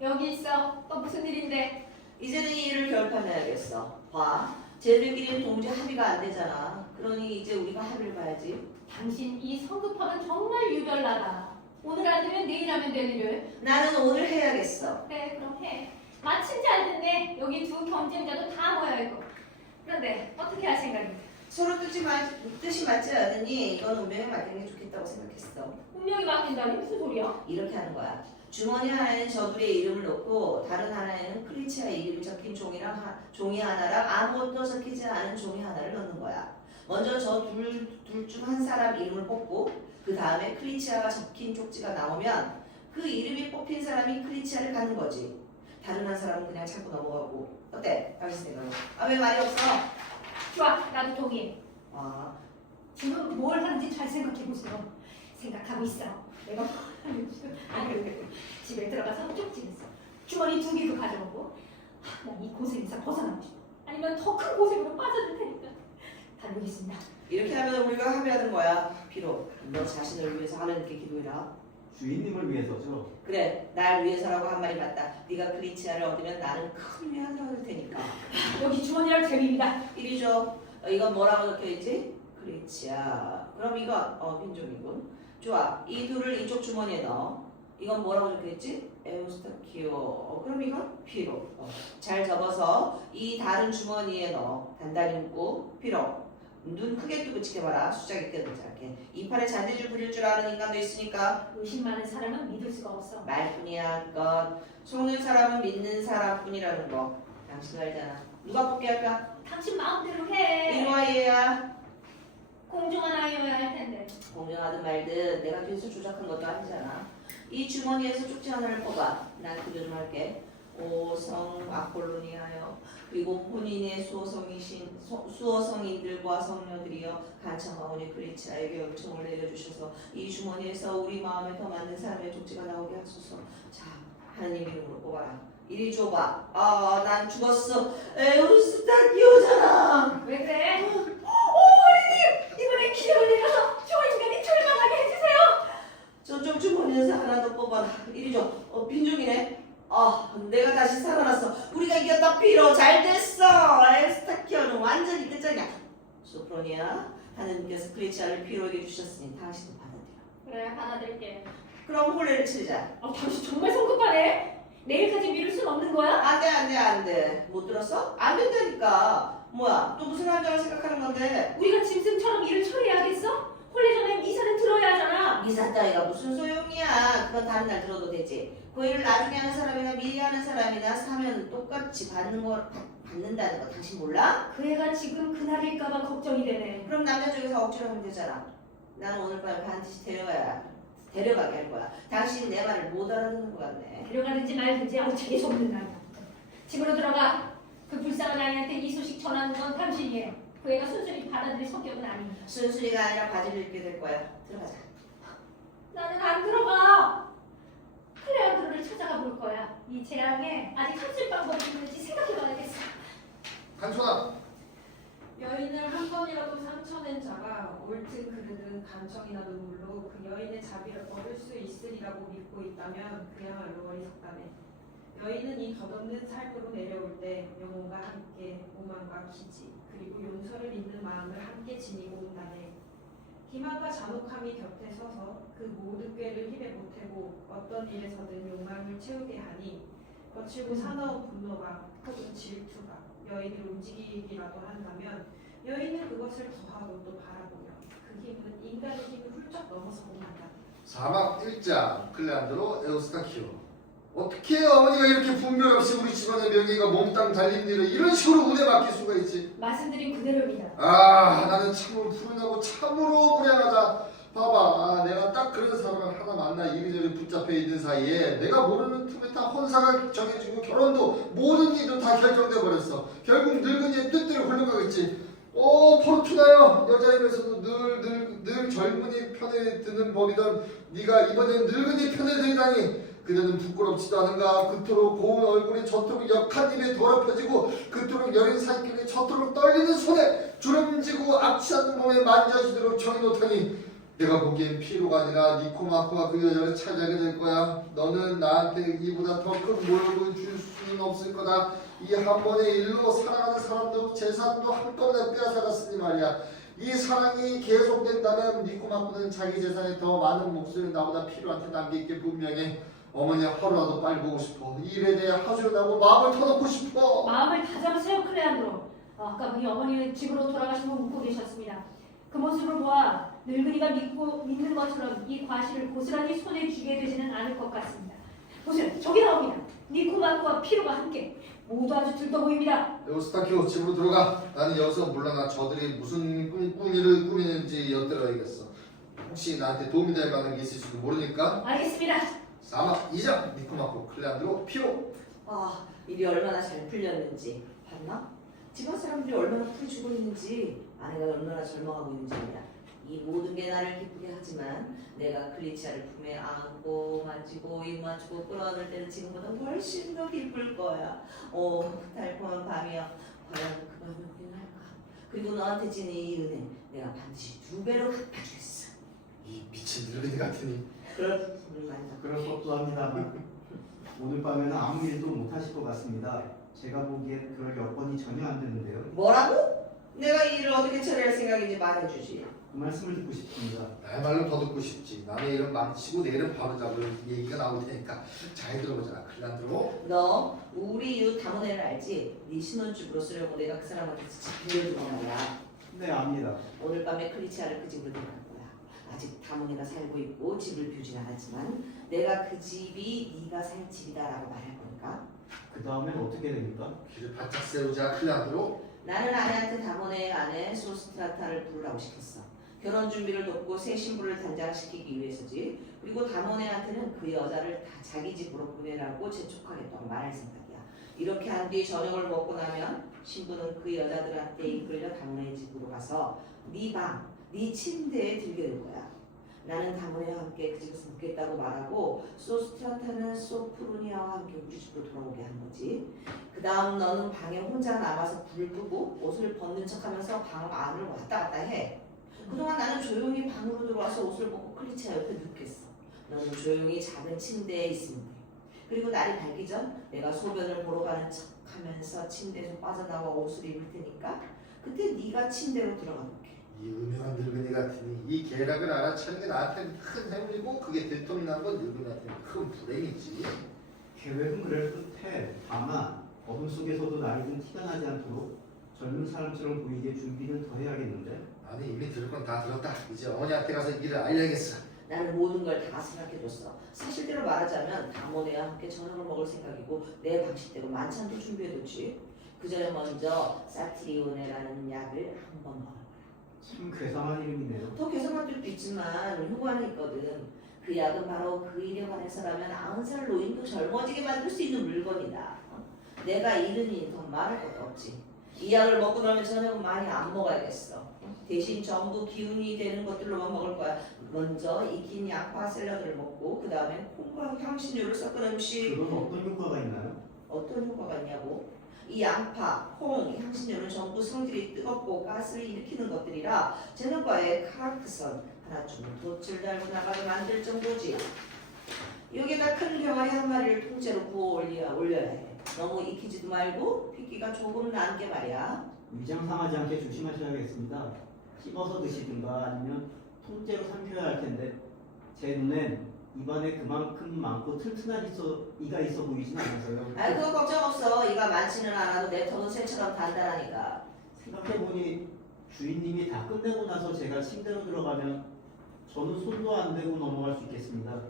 여기 있어. 또 무슨 일인데? 이제는 이 일을 결판내야겠어. 봐. 쟤들끼리는 동지 합의가 안 되잖아. 그러니 이제 우리가 합의를 봐야지. 당신 이 성급함은 정말 유별나다. 오늘 안 되면 내일 하면 될 일을. 나는 오늘 해야겠어. 그래, 그럼 해. 마침 잘 됐네. 여기 두 경쟁자도 다 모여 있고. 그런데 어떻게 할 생각인가? 서로 뜻이 맞지 않으니 이건 운명에 맡기는 게 좋겠다고 생각했어. 운명이 바뀐다니 무슨 소리야? 이렇게 하는 거야. 주머니 하나에는 저둘의 이름을 넣고 다른 하나에는 클리치아의 이름이 적힌 종이 하나랑 아무것도 적히지 않은 종이 하나를 넣는 거야. 먼저 저 둘 중 한 사람 이름을 뽑고 그 다음에 클리치아가 적힌 쪽지가 나오면 그 이름이 뽑힌 사람이 클리치아를 갖는 거지. 다른 한 사람은 그냥 찾고 넘어가고. 어때? 당신 생각은? 왜 말이 없어? 좋아, 나도 동의해. 아, 지금 뭘 하는지 잘 생각해보세요. 생각하고 있어. 내가 뭘 하는지. 아니, 집에 들어가서 쪽지냈어. 주머니 2개도 가져오고. 난 이 고생에서 벗어나고 싶어. 아니면 더 큰 고생으로 빠져들 테니까. 다녀오겠습니다. 이렇게 하면 우리가 합의하는 거야. 피로 너 자신을 위해서 하나님께 기도해라. 주인님을 위해서죠. 그래 날 위해서라고 한 말이 맞다. 네가 크리치아를 얻으면 나는 큰 위안을 얻을 테니까. 여기 주머니랑 재미입니다. 이리 줘. 이건 뭐라고 적혀있지? 크리치아. 그럼 이건 빈종이군. 좋아. 이 둘을 이쪽 주머니에 넣어. 이건 뭐라고 적혀있지? 에우스타키오. 그럼 이건 피로. 잘 접어서 이 다른 주머니에 넣어. 단단히 묶고 피로. 눈 크게 뜨고 지켜봐라. 수작이 껴들지 않게. 이팔에 잔디줄 부릴 줄 아는 인간도 있으니까. 의심 많은 사람은 믿을 수가 없어. 말뿐이야. 그건 속는 사람은 믿는 사람뿐이라는 거. 당신도 알잖아. 누가 뽑게 할까? 당신 마음대로 해. 이리와 얘야. 공정한 아이여야 할 텐데. 공정하든 말든 내가 뒤에서 조작한 것도 아니잖아. 이 주머니에서 쪽지 하나를 뽑아. 난 그거 좀 할게. 오성 아폴로니아여. 그리고 본인의 수호성인들과 성녀들이여 간청하오니 크리치아에게 은총을 내려주셔서 이 주머니에서 우리 마음에 더 맞는 사람의 쪽지가 나오게 하소서. 자, 하나님 이름으로 뽑아라. 이리 줘봐. 난 죽었어. 에우스타키오잖아. 왜 그래? 이번에 기회를 내려서 저 인간이 절망하게 해주세요. 저쪽 주머니에서 하나 더 뽑아라. 이리 줘. 빈종이네. 내가 다시 살아났어. 우리가 이겼다. 피로 잘 됐어. 에스타키오는 완전히 끝장이야. 소프로니아, 하느님께서 크리치아를 피로에게 주셨으니 당신도 받아들여. 그래, 받아들게. 그럼 혼례를 치르자. 당신 정말 성급하네. 내일까지 미룰 순 없는 거야? 안돼. 못 들었어? 안 된다니까. 뭐야? 또 무슨 한정을 생각하는 건데? 우리가 짐승처럼 일을 처리해야겠어? 혼례 전에 미사는 들어야 하잖아. 미사 따위가 무슨 소용이야. 그건 다른 날 들어도 되지. 그 일을 나중에 하는 사람이나 미리 하는 사람이나 사면 똑같이 받는다는 거 당신 몰라? 그 애가 지금 그날일까봐 걱정이 되네. 그럼 남자 쪽에서 억지로 하면 되잖아. 나는 오늘 밤에 반드시 데려가게 할 거야. 당신 내 말을 못 알아듣는 것 같네. 데려가든지 말든지 어차피 속는다. 집으로 들어가. 그 불쌍한 아이한테 이 소식 전하는 건 당신이 해. 그 애가 순순히 받아들일 성격은 아니야. 순순히가 아니라 바지를 입게 될 거야. 들어가자. 나는 안 들어가. 클레어드를 찾아가 볼 거야. 이 재앙에 아직 한술 방법이 있는지 생각해봐야겠어. 한촌아. 여인을 한 번이라도 상처낸 자가 옳든 그르든 간청이나 눈물로 그 여인의 자비를 얻을 수 있으리라고 믿고 있다면 그야말로 어리석다네. 여인은 이 덧없는 삶으로 내려올 때 영혼과 함께 오만과 기지 그리고 용서를 잇는 마음을 함께 지니고 온다네. 기만과 잔혹함이 곁에 서서 그 모든 꾀를 힘에 보태고 어떤 일에서든 욕망을 채우게 하니 거칠고 사나운 분노가 혹은 질투가 여인을 움직이기라도 한다면 여인은 그것을 더하고 또 바라보며 그 힘은 인간의 힘을 훌쩍 넘어서고 만다. 사막 1장 클레안드로 에우스타키오. 어떻게 어머니가 이렇게 분별 없이 우리 집안의 명예가 몽땅 달린 일을 이런 식으로 운에 맡길 수가 있지? 말씀드린 그대로입니다. 나는 참으로 불운하고 참으로 불행하다. 봐봐, 내가 딱 그런 사람을 하나 만나 이리저리 붙잡혀 있는 사이에 내가 모르는 틈에 다 헌사가 정해지고 결혼도 모든 일도 다 결정돼 버렸어. 결국 늙은이의 뜻대로 흘러가겠지. 포르투나요. 여자이면서도 늘 젊은이 편에 드는 법이던 네가 이번엔 늙은이 편에 들다니. 그대는 부끄럽지도 않은가. 그토록 고운 얼굴에 저토록 역한 입에 더럽혀지고 그토록 여린 살결에 저토록 떨리는 손에 주름지고 악취하는 몸에 만져지도록 정이 놓다니. 내가 보기엔 피로가 아니라 니코마코가 그 여자를 차지하게 될 거야. 너는 나한테 이보다 더 큰 모욕을 줄 수는 없을 거다. 이 한 번의 일로 사랑하는 사람도 재산도 한꺼번에 빼앗아갔으니 말이야. 이 사랑이 계속된다면 니코마코는 자기 재산에 더 많은 목소리를 나보다 피로한테 남기게 분명해. 어머니 하루라도 빨리 보고 싶어. 이 일에 대해 하소연하고 마음을 터놓고 싶어. 마음을 다잡으세요, 클레안드로. 아까 보니 어머니는 집으로 돌아가신 분 묻고 계셨습니다. 그 모습을 보아 늙은이가 믿는 것처럼 이 과실을 고스란히 손에 쥐게 되지는 않을 것 같습니다. 보세요, 저기 나옵니다. 니코마코와 피로가 함께 모두 아주 들떠 보입니다. 에우스타키오, 집으로 들어가. 나는 여기서 물러나 저들이 무슨 꿈일을 꾸미는지 엿들어야겠어. 혹시 나한테 도움이 될 만한 게 있을지도 모르니까. 알겠습니다. 사막 2장 니코마코 클레안드로 피로. 일이 얼마나 잘 풀렸는지 봤나? 집안 사람들이 얼마나 풀이 죽어 있는지 아내가 얼마나 절망하고 있는지 알아. 이 모든 게 나를 기쁘게 하지만 내가 클리치아를 품에 안고 만지고 입 맞추고 끌어안을 때는 지금보다 훨씬 더 기쁠 거야. 달콤한 밤이야. 과연 그 밤이 오긴 할까? 그 그리고 너한테 진 이 은혜 내가 반드시 2배로 갚아주겠어. 이 미친 늙은이 같으니. 그럴 힘을 많이 줘. 그럴 법도 합니다만 오늘 밤에는 아무 일도 못 하실 것 같습니다. 제가 보기엔 그럴 여건이 전혀 안 되는데요. 뭐라고? 내가 이 일을 어떻게 처리할 생각인지 말해주지. 그 말씀을 듣고 싶습니다. 나의 말로 더 듣고 싶지. 남의 이름 망치고 내 이름 바로 잡을 얘기가 나올 테니까 잘 들어보잖아. 큰일 안 들어? 너 우리 이웃 다문애를 알지? 네 신혼집으로 쓰려고 내가 그 사람한테 빌려준 거 말이야. 네, 압니다. 오늘 밤에 클리치아를 그 집으로 데려갈 거야. 아직 다문애가 살고 있고 집을 비우진 않았지만 내가 그 집이 네가 살 집이다라고 말할 거니까. 그 다음엔 어떻게 됩니까? 귀를 바짝 세우자. 큰일 안 들어? 나는 아내한테 다문애의 아내 소스트라타를 부르라고 시켰어. 결혼 준비를 돕고 새 신부를 단장시키기 위해서지. 그리고 다문애한테는 그 여자를 다 자기 집으로 보내라고 재촉하겠다고 말할 생각이야. 이렇게 한 뒤 저녁을 먹고 나면 신부는 그 여자들한테 이끌려 다문애 집으로 가서 네 방, 네 침대에 들게 될 거야. 나는 다문애와 함께 그 집에서 묵겠다고 말하고 소스트라타는 소프로니아와 함께 우리 집으로 돌아오게 한 거지. 그 다음 너는 방에 혼자 남아서 불 끄고 옷을 벗는 척하면서 방 안을 왔다 갔다 해. 그동안 나는 조용히 방으로 들어와서 옷을 벗고 클리치아 옆에 눕겠어. 너는 조용히 작은 침대에 있으면 돼. 그리고 날이 밝기 전 내가 소변을 보러 가는 척하면서 침대에서 빠져나와 옷을 입을 테니까 그때 네가 침대로 들어가 볼게. 이 음흉한 늙은이 같으니 이 계략을 알아채는 게 나한테는 큰 행운이고 그게 들통이 난 건 늙은이한테는 큰 불행이지. 계획은 그럴 듯해. 다만 어둠 속에서도 날이 든 티가 나지 않도록 젊은 사람처럼 보이게 준비는 더 해야겠는데. 아니 이미 들을 건 다 들었다. 이제 어머니한테 가서 일을 알려야겠어. 나는 모든 걸 다 생각해줬어. 사실대로 말하자면 다모네와 함께 저녁을 먹을 생각이고 내 방식대로 만찬도 준비해뒀지. 그 전에 먼저 사티리오네라는 약을 한 번 먹을 거야. 참 괴상한 이름이네요. 더 개선할 것도 있지만 효과는 있거든. 그 약은 바로 그 일에 관해서라면 90살 노인도 젊어지게 만들 수 있는 물건이다. 내가 이르니 더 말할 것도 없지. 이 약을 먹고 나면 저녁은 많이 안 먹어야겠어. 대신 전부 기운이 되는 것들로만 먹을 거야. 먼저 익힌 양파 샐러드를 먹고 그 다음에 콩과 향신료를 섞은 음식. 그건 어떤 효과가 있나요? 어떤 효과가 있냐고? 이 양파, 콩, 향신료는 전부 성질이 뜨겁고 가스를 일으키는 것들이라 제너과의 카르크선 하나쯤 돛을 달고 나가게 만들 정도지. 여기에다 큰 병아리 한 마리를 통째로 구워 올려야 해. 너무 익히지도 말고 핏기가 조금 남게 말이야. 위장 상하지 않게 조심하셔야겠습니다. 씹어서 드시든가 아니면 통째로 삼켜야 할 텐데 제 눈엔 입안에 그만큼 많고 튼튼한 이가 있어 보이진 않아서요. 아이 그거 걱정 없어. 이가 많지는 않아도 내 턱은 새처럼 단단하니까. 생각해보니 주인님이 다 끝내고 나서 제가 침대로 들어가면 저는 손도 안 대고 넘어갈 수 있겠습니다.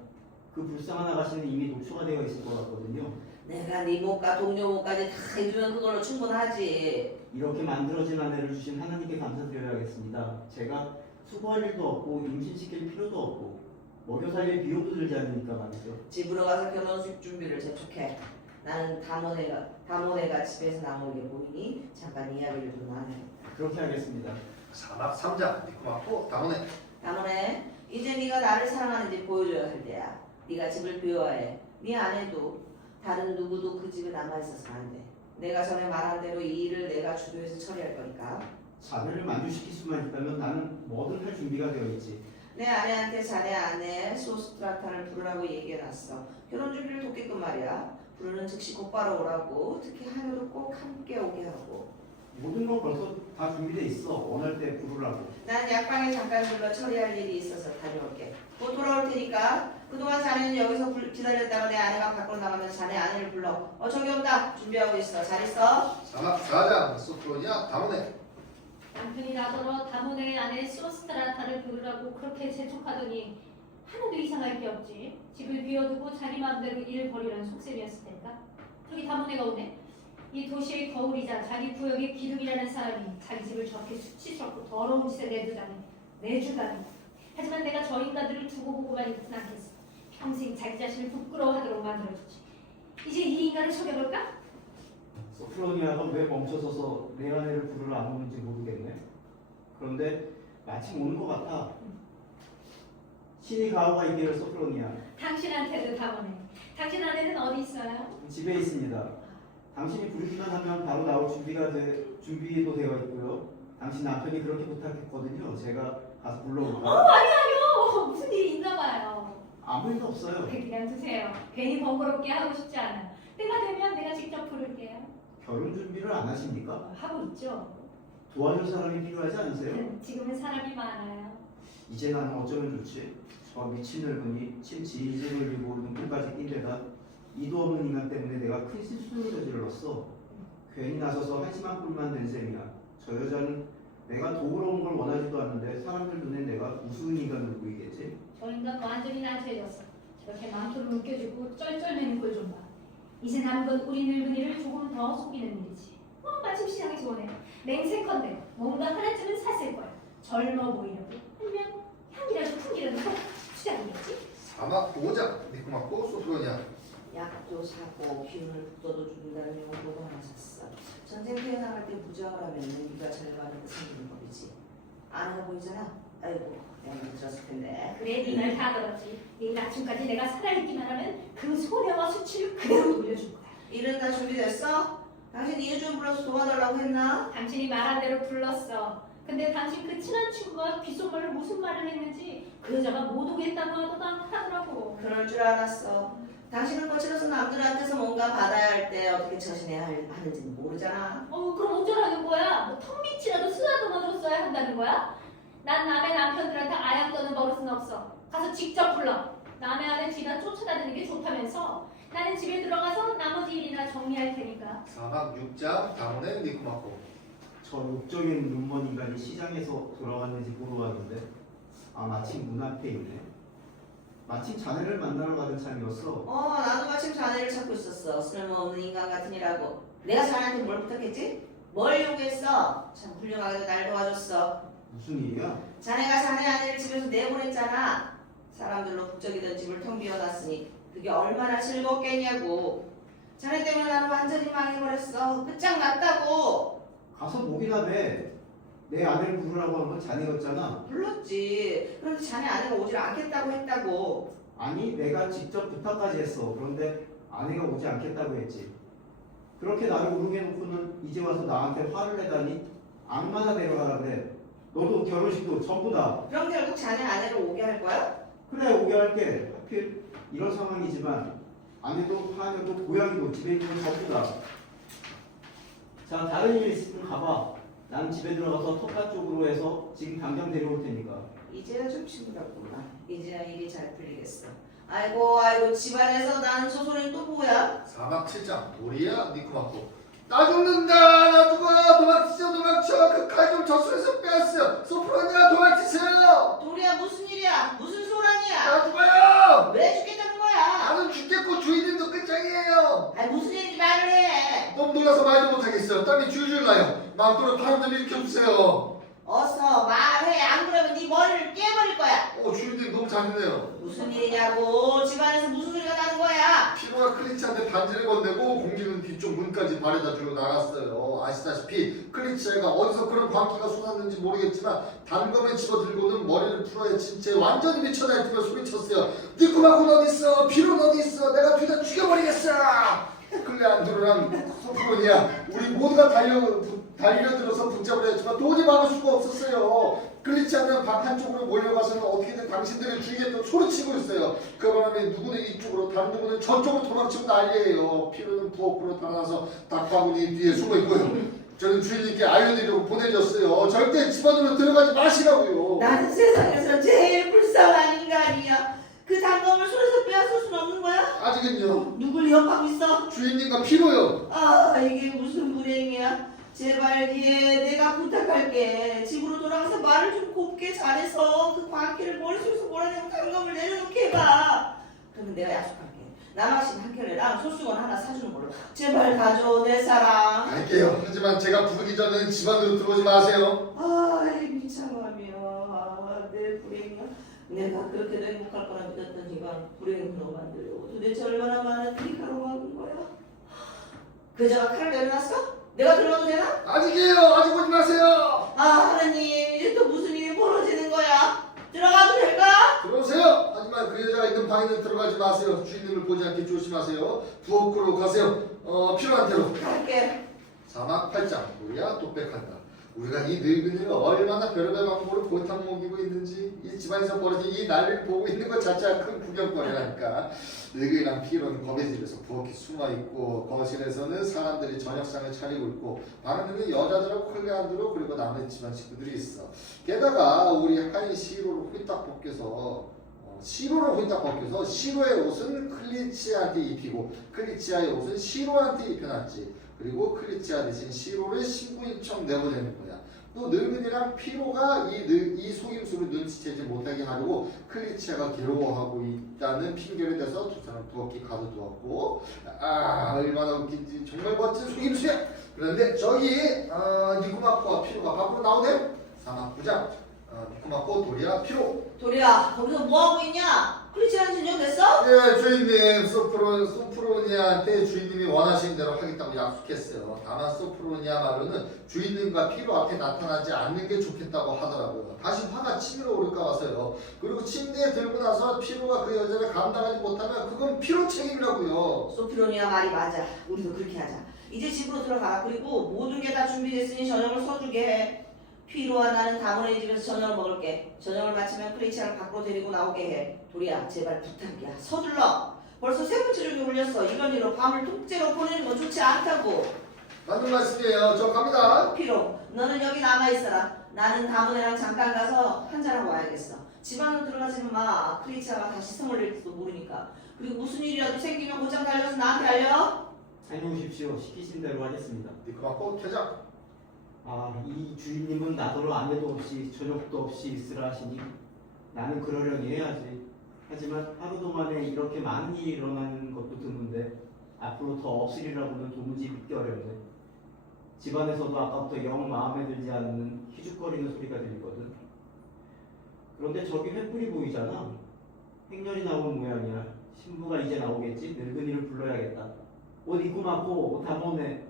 그 불쌍한 아가씨는 이미 녹초가 되어 있을 것 같거든요. 내가 네 목과 동료 목까지 다 해주면 그걸로 충분하지. 이렇게 만들어진 아내를 주신 하나님께 감사드려야겠습니다. 제가 수고할 일도 없고 임신시킬 필요도 없고 먹여 살릴 비용도 들지 않으니까 말이죠. 집으로 가서 결혼식 준비를 재촉해. 나는 다모네가 집에서 나오게 보이니 잠깐 이야기를 좀 나눠야겠다. 그렇게 하겠습니다. 사막 3장 고맙고 다문에. 다모네, 이제 네가 나를 사랑하는지 보여줘야 할 때야. 네가 집을 비워야 해. 네 아내도 다른 누구도 그 집에 남아있어서는 안 돼. 내가 전에 말한 대로 이 일을 내가 주도해서 처리할 거니까. 자네를 만족시킬 수만 있다면 나는 뭐든 할 준비가 되어 있지. 내 아내한테 자네 아내 소스트라타를 부르라고 얘기해놨어. 결혼 준비를 돕게끔 말이야. 부르는 즉시 곧바로 오라고. 특히 하루도 꼭 함께 오게 하고. 모든 건 벌써 다 준비돼 있어. 원할 때 부르라고. 난 약방에 잠깐 들러 처리할 일이 있어서 다녀올게. 곧 돌아올 테니까 그동안 자네는 여기서 기다렸다가 내 아내가 밖으로 나가면 자네 아내를 불러. 저기 온다. 준비하고 있어. 잘 있어. 사막 4장 소프로니아 다문에. 남편이 나더러 다모네의 아내 소스트라타를 부르라고 그렇게 재촉하더니 하나도 이상할 게 없지. 집을 비워두고 자기 마음대로 일을 벌이라는 속셈이었을 텐가. 저기 다모네가 오네. 이 도시의 거울이자 자기 구역의 기둥이라는 사람이 자기 집을 저렇게 수치스럽고 더러운 짓에 내주다니. 하지만 내가 저 인간들을 두고 보고만 있진 않겠어. 평생 자기 자신을 부끄러워하도록 만들어주지. 이제 이 인간을 속여볼까? 소프로니아가 왜 멈춰서서 내 아내를 부르러 안 오는지 모르겠네. 그런데 마침 오는 것 같아. 신이 가호가 있기를 소프로니아. 당신한테도 다모네. 당신 아내는 어디 있어요? 집에 있습니다. 당신이 부르기만 하면 바로 나올 준비도 되어 있고요. 당신 남편이 그렇게 부탁했거든요. 제가 가서 불러올까요? 아니요. 무슨 일이 있나 봐요. 아무 일도 없어요. 그냥 두세요. 괜히 번거롭게 하고 싶지 않아요. 때가 되면 내가 직접 부를게요. 결혼 준비를 안 하십니까? 하고 있죠. 도와줄 사람이 필요하지 않으세요? 지금은 사람이 많아요. 이제 나는 어쩌면 좋지? 저 미친 늙은이 침지지를 흘리고 눈물까지 낀 데다 이도 없는 인간 때문에 내가 큰 실수를 저질렀어. 괜히 나서서 한심한 꼴만 된 셈이야. 저 여자는 내가 도우러 온 걸 원하지도 않는데 사람들 눈엔 내가 우스운 인간으로 보이겠지? 저 인간 완전히 난처해졌어. 저렇게 망토를 웃겨주고 쩔쩔매는 걸 좀 봐. 이제 남은 건 우리 늙은이를 조금 더 속이는 일이지. 마침 시장이 좋네. 맹세컨대 뭔가 하나쯤은 샀을 거야. 젊어 보이려고. 아니면 향이라도 풍기려는 수작이겠지? 사막 보호자 니코마코 소프로니아. 약도 사고 기운을 북돋워 준다는 용도도 하나 샀어. 전쟁터에 나갈 때 부정을 하면 네가 절반이고 생기는 법이지. 안 하고 보이잖아. 아이고 내가 들었을 텐데. 그래 니날 다 들었지. 내일 아침까지 내가 살아있기만 하면 그 소녀와 수치를 그대로 돌려줄 거야. 일은 다 준비됐어? 당신 이유 좀 불러서 도와달라고 했나? 당신이 말한 대로 불렀어. 근데 당신 그 친한 친구가 귓속말로 무슨 말을 했는지 그 여자가 못 오겠다고 하더라고. 그럴 줄 알았어. 당신은 거칠어서 남들한테서 뭔가 받아야 할 때 어떻게 처신해야 하는지는 모르잖아. 그럼 어쩌라는 거야? 뭐 턱밑이라도 쓰다듬어 줬어야 한다는 거야? 난 남의 남편들한테 아양 떠는 버릇은 없어. 가서 직접 불러. 남의 아내 뒤다 쫓아다니는 게 좋다면서. 나는 집에 들어가서 나머지 일이나 정리할 테니까. 사막 육장 다모네 니코마코. 저 욕적인 눈먼 인간이 시장에서 돌아왔는지 보러 왔는데 마침 문 앞에 있네. 마침 자네를 만나러 가던 참이었어. 나도 마침 자네를 찾고 있었어. 쓸모없는 인간 같으니라고. 내가 자네한테 뭘 부탁했지? 뭘 요구했어? 참 훌륭하게도 날 도와줬어. 무슨 일이야? 자네가 자네 아내를 집에서 내보냈잖아. 사람들로 북적이던 집을 텅 비워놨으니 그게 얼마나 즐겁겠냐고. 자네 때문에 나는 완전히 망해버렸어. 끝장났다고. 가서 목이나 매. 내 아내를 부르라고 한 건 자네였잖아. 불렀지. 그런데 자네 아내가 오질 않겠다고 했다고. 아니 내가 직접 부탁까지 했어. 그런데 아내가 오지 않겠다고 했지. 그렇게 나를 우르게 놓고는 이제 와서 나한테 화를 내다니 악마나 데려가라 그래. 너도 결혼식도 전부 다. 그럼 결국 자네 아내를 오게 할 거야? 그래 오게 할게. 하필 이런 상황이지만 아내도 하녀도 고양이도 집에 있는 건 전부 다. 자 다른 일 있으면 가봐. 난 집에 들어가서 텃밭 쪽으로 해서 지금 당장 데려올 테니까. 이제야 좀 친구같구나. 이제야 일이 잘 풀리겠어. 아이고 집안에서 나는 저 소리는 또 뭐야? 사막 7장 도리아 니코마코. 나 죽는다. 나 죽어. 도망쳐. 그 칼 좀 저술에서 빼앗어. 소프로니아 도망치세요. 도리야 무슨 일이야? 무슨 소란이야? 나 죽어요. 왜 죽겠다는 거야? 나는 죽겠고 주인님도 끝장이에요. 아니 무슨 일인지 말을 해. 너무 놀라서 말도 못하겠어요. 땀이 줄줄 나요. 마음대로 바람 좀 일으켜주세요. 어서 말해. 안 그러면 네 머리를 깨버릴 거야. 주인님 너무 잘했네요. 무슨 일이냐고. 집안에서 무슨 소리가 나는 거야? 피로가 클리치한테 반지를 건네고 공기는 뒤쪽 문까지 바래다 주러 나갔어요. 아시다시피 클리치가 어디서 그런 광기가 쏟았는지 모르겠지만 단검에 집어들고는 머리를 풀어헤친 채 완전히 미쳐날뛰며 소리쳤어요. 니코마콘 어딨어? 피로는 어딨어? 내가 뒤다 죽여버리겠어. 클레안드로랑 소프로니아 우리 모두가 달려들어서 붙잡으려 했지만 도저히 막을 수가 없었어요. 클리치아는 방 한쪽으로 몰려가서는 어떻게든 당신들을 죽이겠다고 소리치고 있어요. 그 바람에 누구는 이쪽으로 다른 누구는 저쪽으로 도망치고 난리예요. 피로는 부엌으로 달아나서 닭바구니 뒤에 숨어있고요. 저는 주인님께 알려드리려고 보내줬어요. 절대 집안으로 들어가지 마시라고요. 나는 세상에서 제일 불쌍한 인간이야. 그 단검을 손에서 빼앗을 수는 없는 거야? 아직은요. 누굴 위협하고 있어? 주인님과 피로요. 이게 무슨 불행이야. 제발 얘 내가 부탁할게. 집으로 돌아가서 말을 좀 곱게 잘해서 그 광기를 머릿속에서 몰아내고 단검을 내려놓게 해봐. 그러면 내가 약속할게. 남학신 한 켤레랑 소수건 하나 사주는 걸로. 제발 가져 내 사랑. 알게요. 하지만 제가 부르기 전에는 집안으로 들어오지 마세요. 이 비참하며 내 불행이야. 내가 그렇게도 행복할 거라 믿었던 이가 불행으로 만들려고 도대체 얼마나 많은 일이 가로막은 거야? 그 여자가 칼을 내려놨어? 내가 들어가도 되나? 아직이에요. 아직 오지 마세요. 하느님 이제 또 무슨 일이 벌어지는 거야? 들어가도 될까? 들어오세요. 하지만 그 여자가 있는 방에는 들어가지 마세요. 주인님을 보지 않게 조심하세요. 부엌으로 가세요. 필요한 대로. 갈게. 사막 8장 우리야 독백한다. 우리가 이 늙은이를 얼마나 별의별 방법으로 골탕 먹이고 있는지 이 집안에서 벌어진 이 난리를 보고 있는 것 자체가 큰 구경거리라니까. 늙은이랑 피로는 겁의 집에서 부엌에 숨어있고 거실에서는 사람들이 저녁상을 차리고 있고 방에는 여자들하고 클레안드로 그리고 나머지 집안 식구들이 있어. 게다가 우리 하인 시로를 홀딱 벗겨서 시로의 옷은 클리치아한테 입히고 클리치아의 옷은 시로한테 입혀놨지. 그리고 클리치아 대신 시로를 신부인처럼 내보내는 거야. 또 늙은이랑 피로가 이 속임수를 눈치채지 못하게 하려고 클리치아가 괴로워하고 있다는 핑계를 대서 두 사람 부엌에 가둬두었고, 얼마나 웃긴지. 정말 멋진 속임수야. 그런데 저기 니코마코와 피로가 밖으로 나오네요. 사막부장 니코마코, 도리아, 피로. 도리야, 거기서 뭐하고 있냐? 클리치아는 진정됐어? 예, 주인님, 소프로니아한테 주인님이 원하시는 대로 하겠다고 약속했어요. 다만 소프로니아말로는 주인님과 피로 앞에 나타나지 않는 게 좋겠다고 하더라고요. 다시 화가 치밀어 오를까 봐서요. 그리고 침대에 들고 나서 피로가 그 여자를 감당하지 못하면 그건 피로 책임이라고요. 소피로니아 말이 맞아. 우리도 그렇게 하자. 이제 집으로 들어가. 그리고 모든 게 다 준비됐으니 저녁을 서주게 해. 피로와 나는 다문의 집에서 저녁을 먹을게. 저녁을 마치면 클리치아를 밖으로 데리고 나오게 해. 도리야, 제발 부탁이야. 서둘러. 벌써 세 번째 종이 울렸어. 이런 일로 밤을 통째로 보내는 건 좋지 않다고. 맞는 말씀이에요. 저 갑니다. 피로, 너는 여기 남아있어라. 나는 다문이랑 잠깐 가서 한잔하고 와야겠어. 집 안으로 들어가지는 마. 클리치아가 다시 성을 낼지도 모르니까. 그리고 무슨 일이라도 생기면 곧장 달려서 나한테 알려. 다녀오십시오. 시키신 대로 하겠습니다. 니코마코 퇴장. 이 주인님은 나더러 아내도 없이 저녁도 없이 있으라 하시니 나는 그러려니 해야지. 하지만 하루 동안에 이렇게 많은 일이 일어나는 것도 드문데 앞으로 더 없으리라고는 도무지 믿기 어렵네. 집안에서도 아까부터 영 마음에 들지 않는 희죽거리는 소리가 들리거든. 그런데 저기 횃불이 보이잖아. 행렬이 나오는 모양이야. 신부가 이제 나오겠지? 늙은이를 불러야겠다. 옷 입고 맞고 다모네.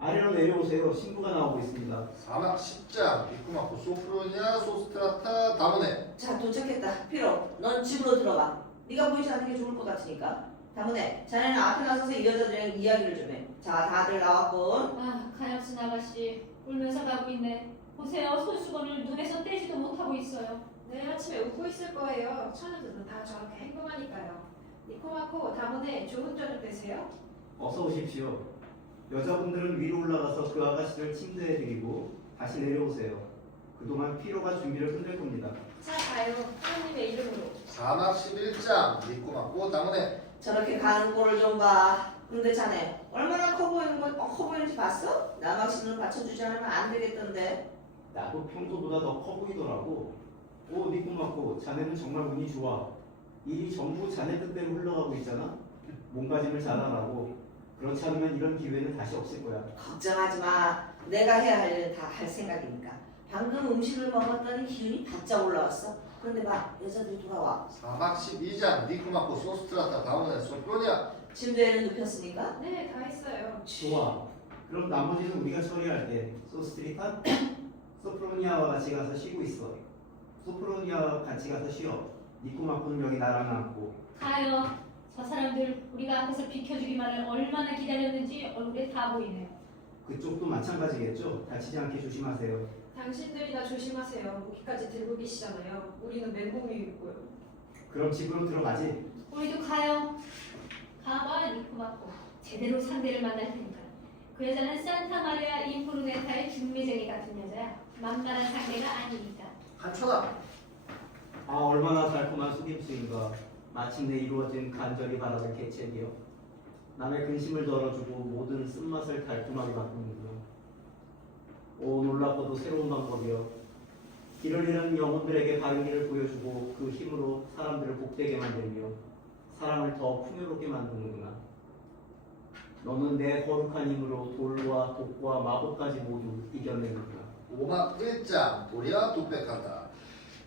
아래로 내려오세요. 신부가 나오고 있습니다. 사막 10장 니코마코, 소프로니아, 소스트라타, 다모네. 자, 도착했다. 피로, 넌 집으로 들어가. 네가 보이지 않는 게 좋을 것 같으니까. 다문에, 자네는 앞에 나서서 이 여자들이랑 이야기를 좀 해. 자, 다들 나왔군. 가엾은 아가씨 울면서 가고 있네. 보세요, 손수건을 눈에서 떼지도 못하고 있어요. 내일 아침에 웃고 있을 거예요. 처녀들은 다 저렇게 행동하니까요. 니코마코, 다문에 좋은 저녁 되세요. 어서 오십시오. 여자분들은 위로 올라가서 그 아가씨를 침대에 드리고 다시 내려오세요. 그동안 피로가 준비를 끝낼 겁니다. 자, 가요. 하나님의 이름으로. 사막 11장 니코마코, 다모네. 저렇게 가는 꼴을 좀 봐. 근데 자네, 얼마나 커 보이는지 봤어? 남학 신을 받쳐주지 않으면 안 되겠던데. 나도 평소보다 더 커 보이더라고. 오, 니꼬마코, 자네는 정말 운이 좋아. 일이 전부 자네 뜻대로 흘러가고 있잖아. 몸가짐을 잘하라고. 그렇지 않으면 이런 기회는 다시 없을 거야. 걱정하지 마. 내가 해야 할 일은 다 할 생각이니까. 방금 음식을 먹었더니 기운이 바짝 올라왔어. 그런데 봐, 여자들이 돌아와. 사막 12장 니코마코, 소스트라타, 다모네, 소프로니아. 침대에는 눕혔으니까. 네, 다 했어요. 좋아. 그럼 나머지는 우리가 처리할게. 소스트리탄, 소프로니아와 같이 가서 쉬고 있어. 소프로니아와 같이 가서 쉬어. 니꼬마코는 여기 나랑 남고. 가요. 저 사람들 우리가 앞에서 비켜주기만을 얼마나 기다렸는지 얼굴에 다 보이네요. 그쪽도 마찬가지겠죠? 다치지 않게 조심하세요. 당신들이나 조심하세요. 무기까지 들고 계시잖아요. 우리는 멘붕이 있고요. 그럼 집으로 들어가지. 우리도 가요. 가봐, 니코마코. 제대로 상대를 만날 테니까. 그 여자는 산타 마리아 인프루네타의 중매쟁이 같은 여자야. 만만한 상대가 아니니까. 한초다. 얼마나 달콤한 속임수인가. 마침내 이루어진 간절히 바라는 개책이여. 남의 근심을 덜어주고 모든 쓴맛을 달콤하게 바꾸는구나. 오, 놀랍고도 새로운 방법이여. 길을 잃은 영혼들에게 바른 길을 보여주고 그 힘으로 사람들을 복되게 만들며 사람을 더 풍요롭게 만드는구나. 너는 내 거룩한 힘으로 돌과 독과 마법까지 모두 이겨내는구나. 오막 1장 도리아 독백한다.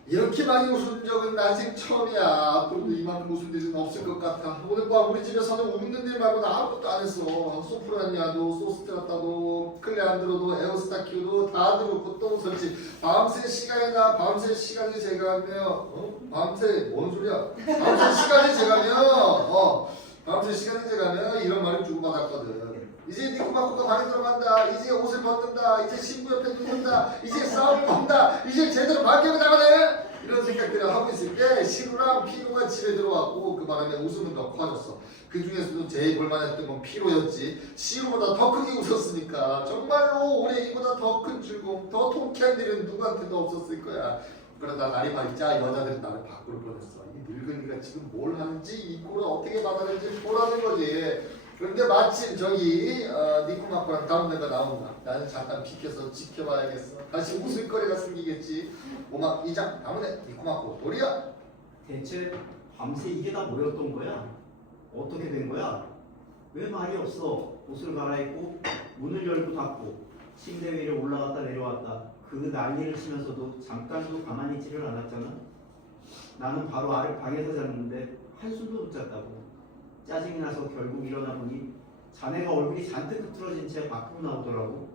이렇게 많이 웃은 적은 난생 처음이야. 앞으로도 이만큼 웃을 일은 없을 것 같아. 오늘 밤 우리 집에서는 웃는 일 말고는 아무것도 안 했어. 소프라니아도 소스트라타도 클레안드로도 에오스타키오도 다들 웃고 또 웃었지. 밤새 시간이나 밤새 시간을 재가며 밤새 뭔 소리야? 밤새 시간을 재가며 밤새 시간을 재가며 이런 말을 주고받았거든. 이제 니코마코가 방에 들어간다. 이제 옷을 벗는다. 이제 신부 옆에 눕는다. 이제 싸움을 건다. 이제 제대로 반격을 나가네. 이런 생각들을 하고 있을 때 시루랑 피로가 집에 들어왔고 그 바람에 웃음은 더 커졌어. 그 중에서도 제일 볼만했던 건 피로였지. 시루보다 더 크게 웃었으니까 정말로 올해 이보다 더 큰 즐거움, 더 통쾌한 일은 누구한테도 없었을 거야. 그러다 날이 밝자 여자들은 나를 밖으로 보냈어. 이 늙은이가 지금 뭘 하는지 이 꼴을 어떻게 받아들일지 보라는 거지. 그런데 마침 저기 니코마코랑 다운데가 나온다. 나는 잠깐 비켜서 지켜봐야겠어. 다시 웃을 거리가 생기겠지. 오막 이장 다음에 니코마코 도리야. 대체 밤새 이게 다 뭐였던 거야? 어떻게 된 거야? 왜 말이 없어? 옷을 갈아입고 문을 열고 닫고 침대 위로 올라갔다 내려왔다. 그 난리를 치면서도 잠깐도 가만히 있지를 않았잖아. 나는 바로 아래 방에서 잤는데 한숨도 못 잤다고. 짜증이 나서 결국 일어나 보니 자네가 얼굴이 잔뜩 흐트러진 채 밖으로 나오더라고.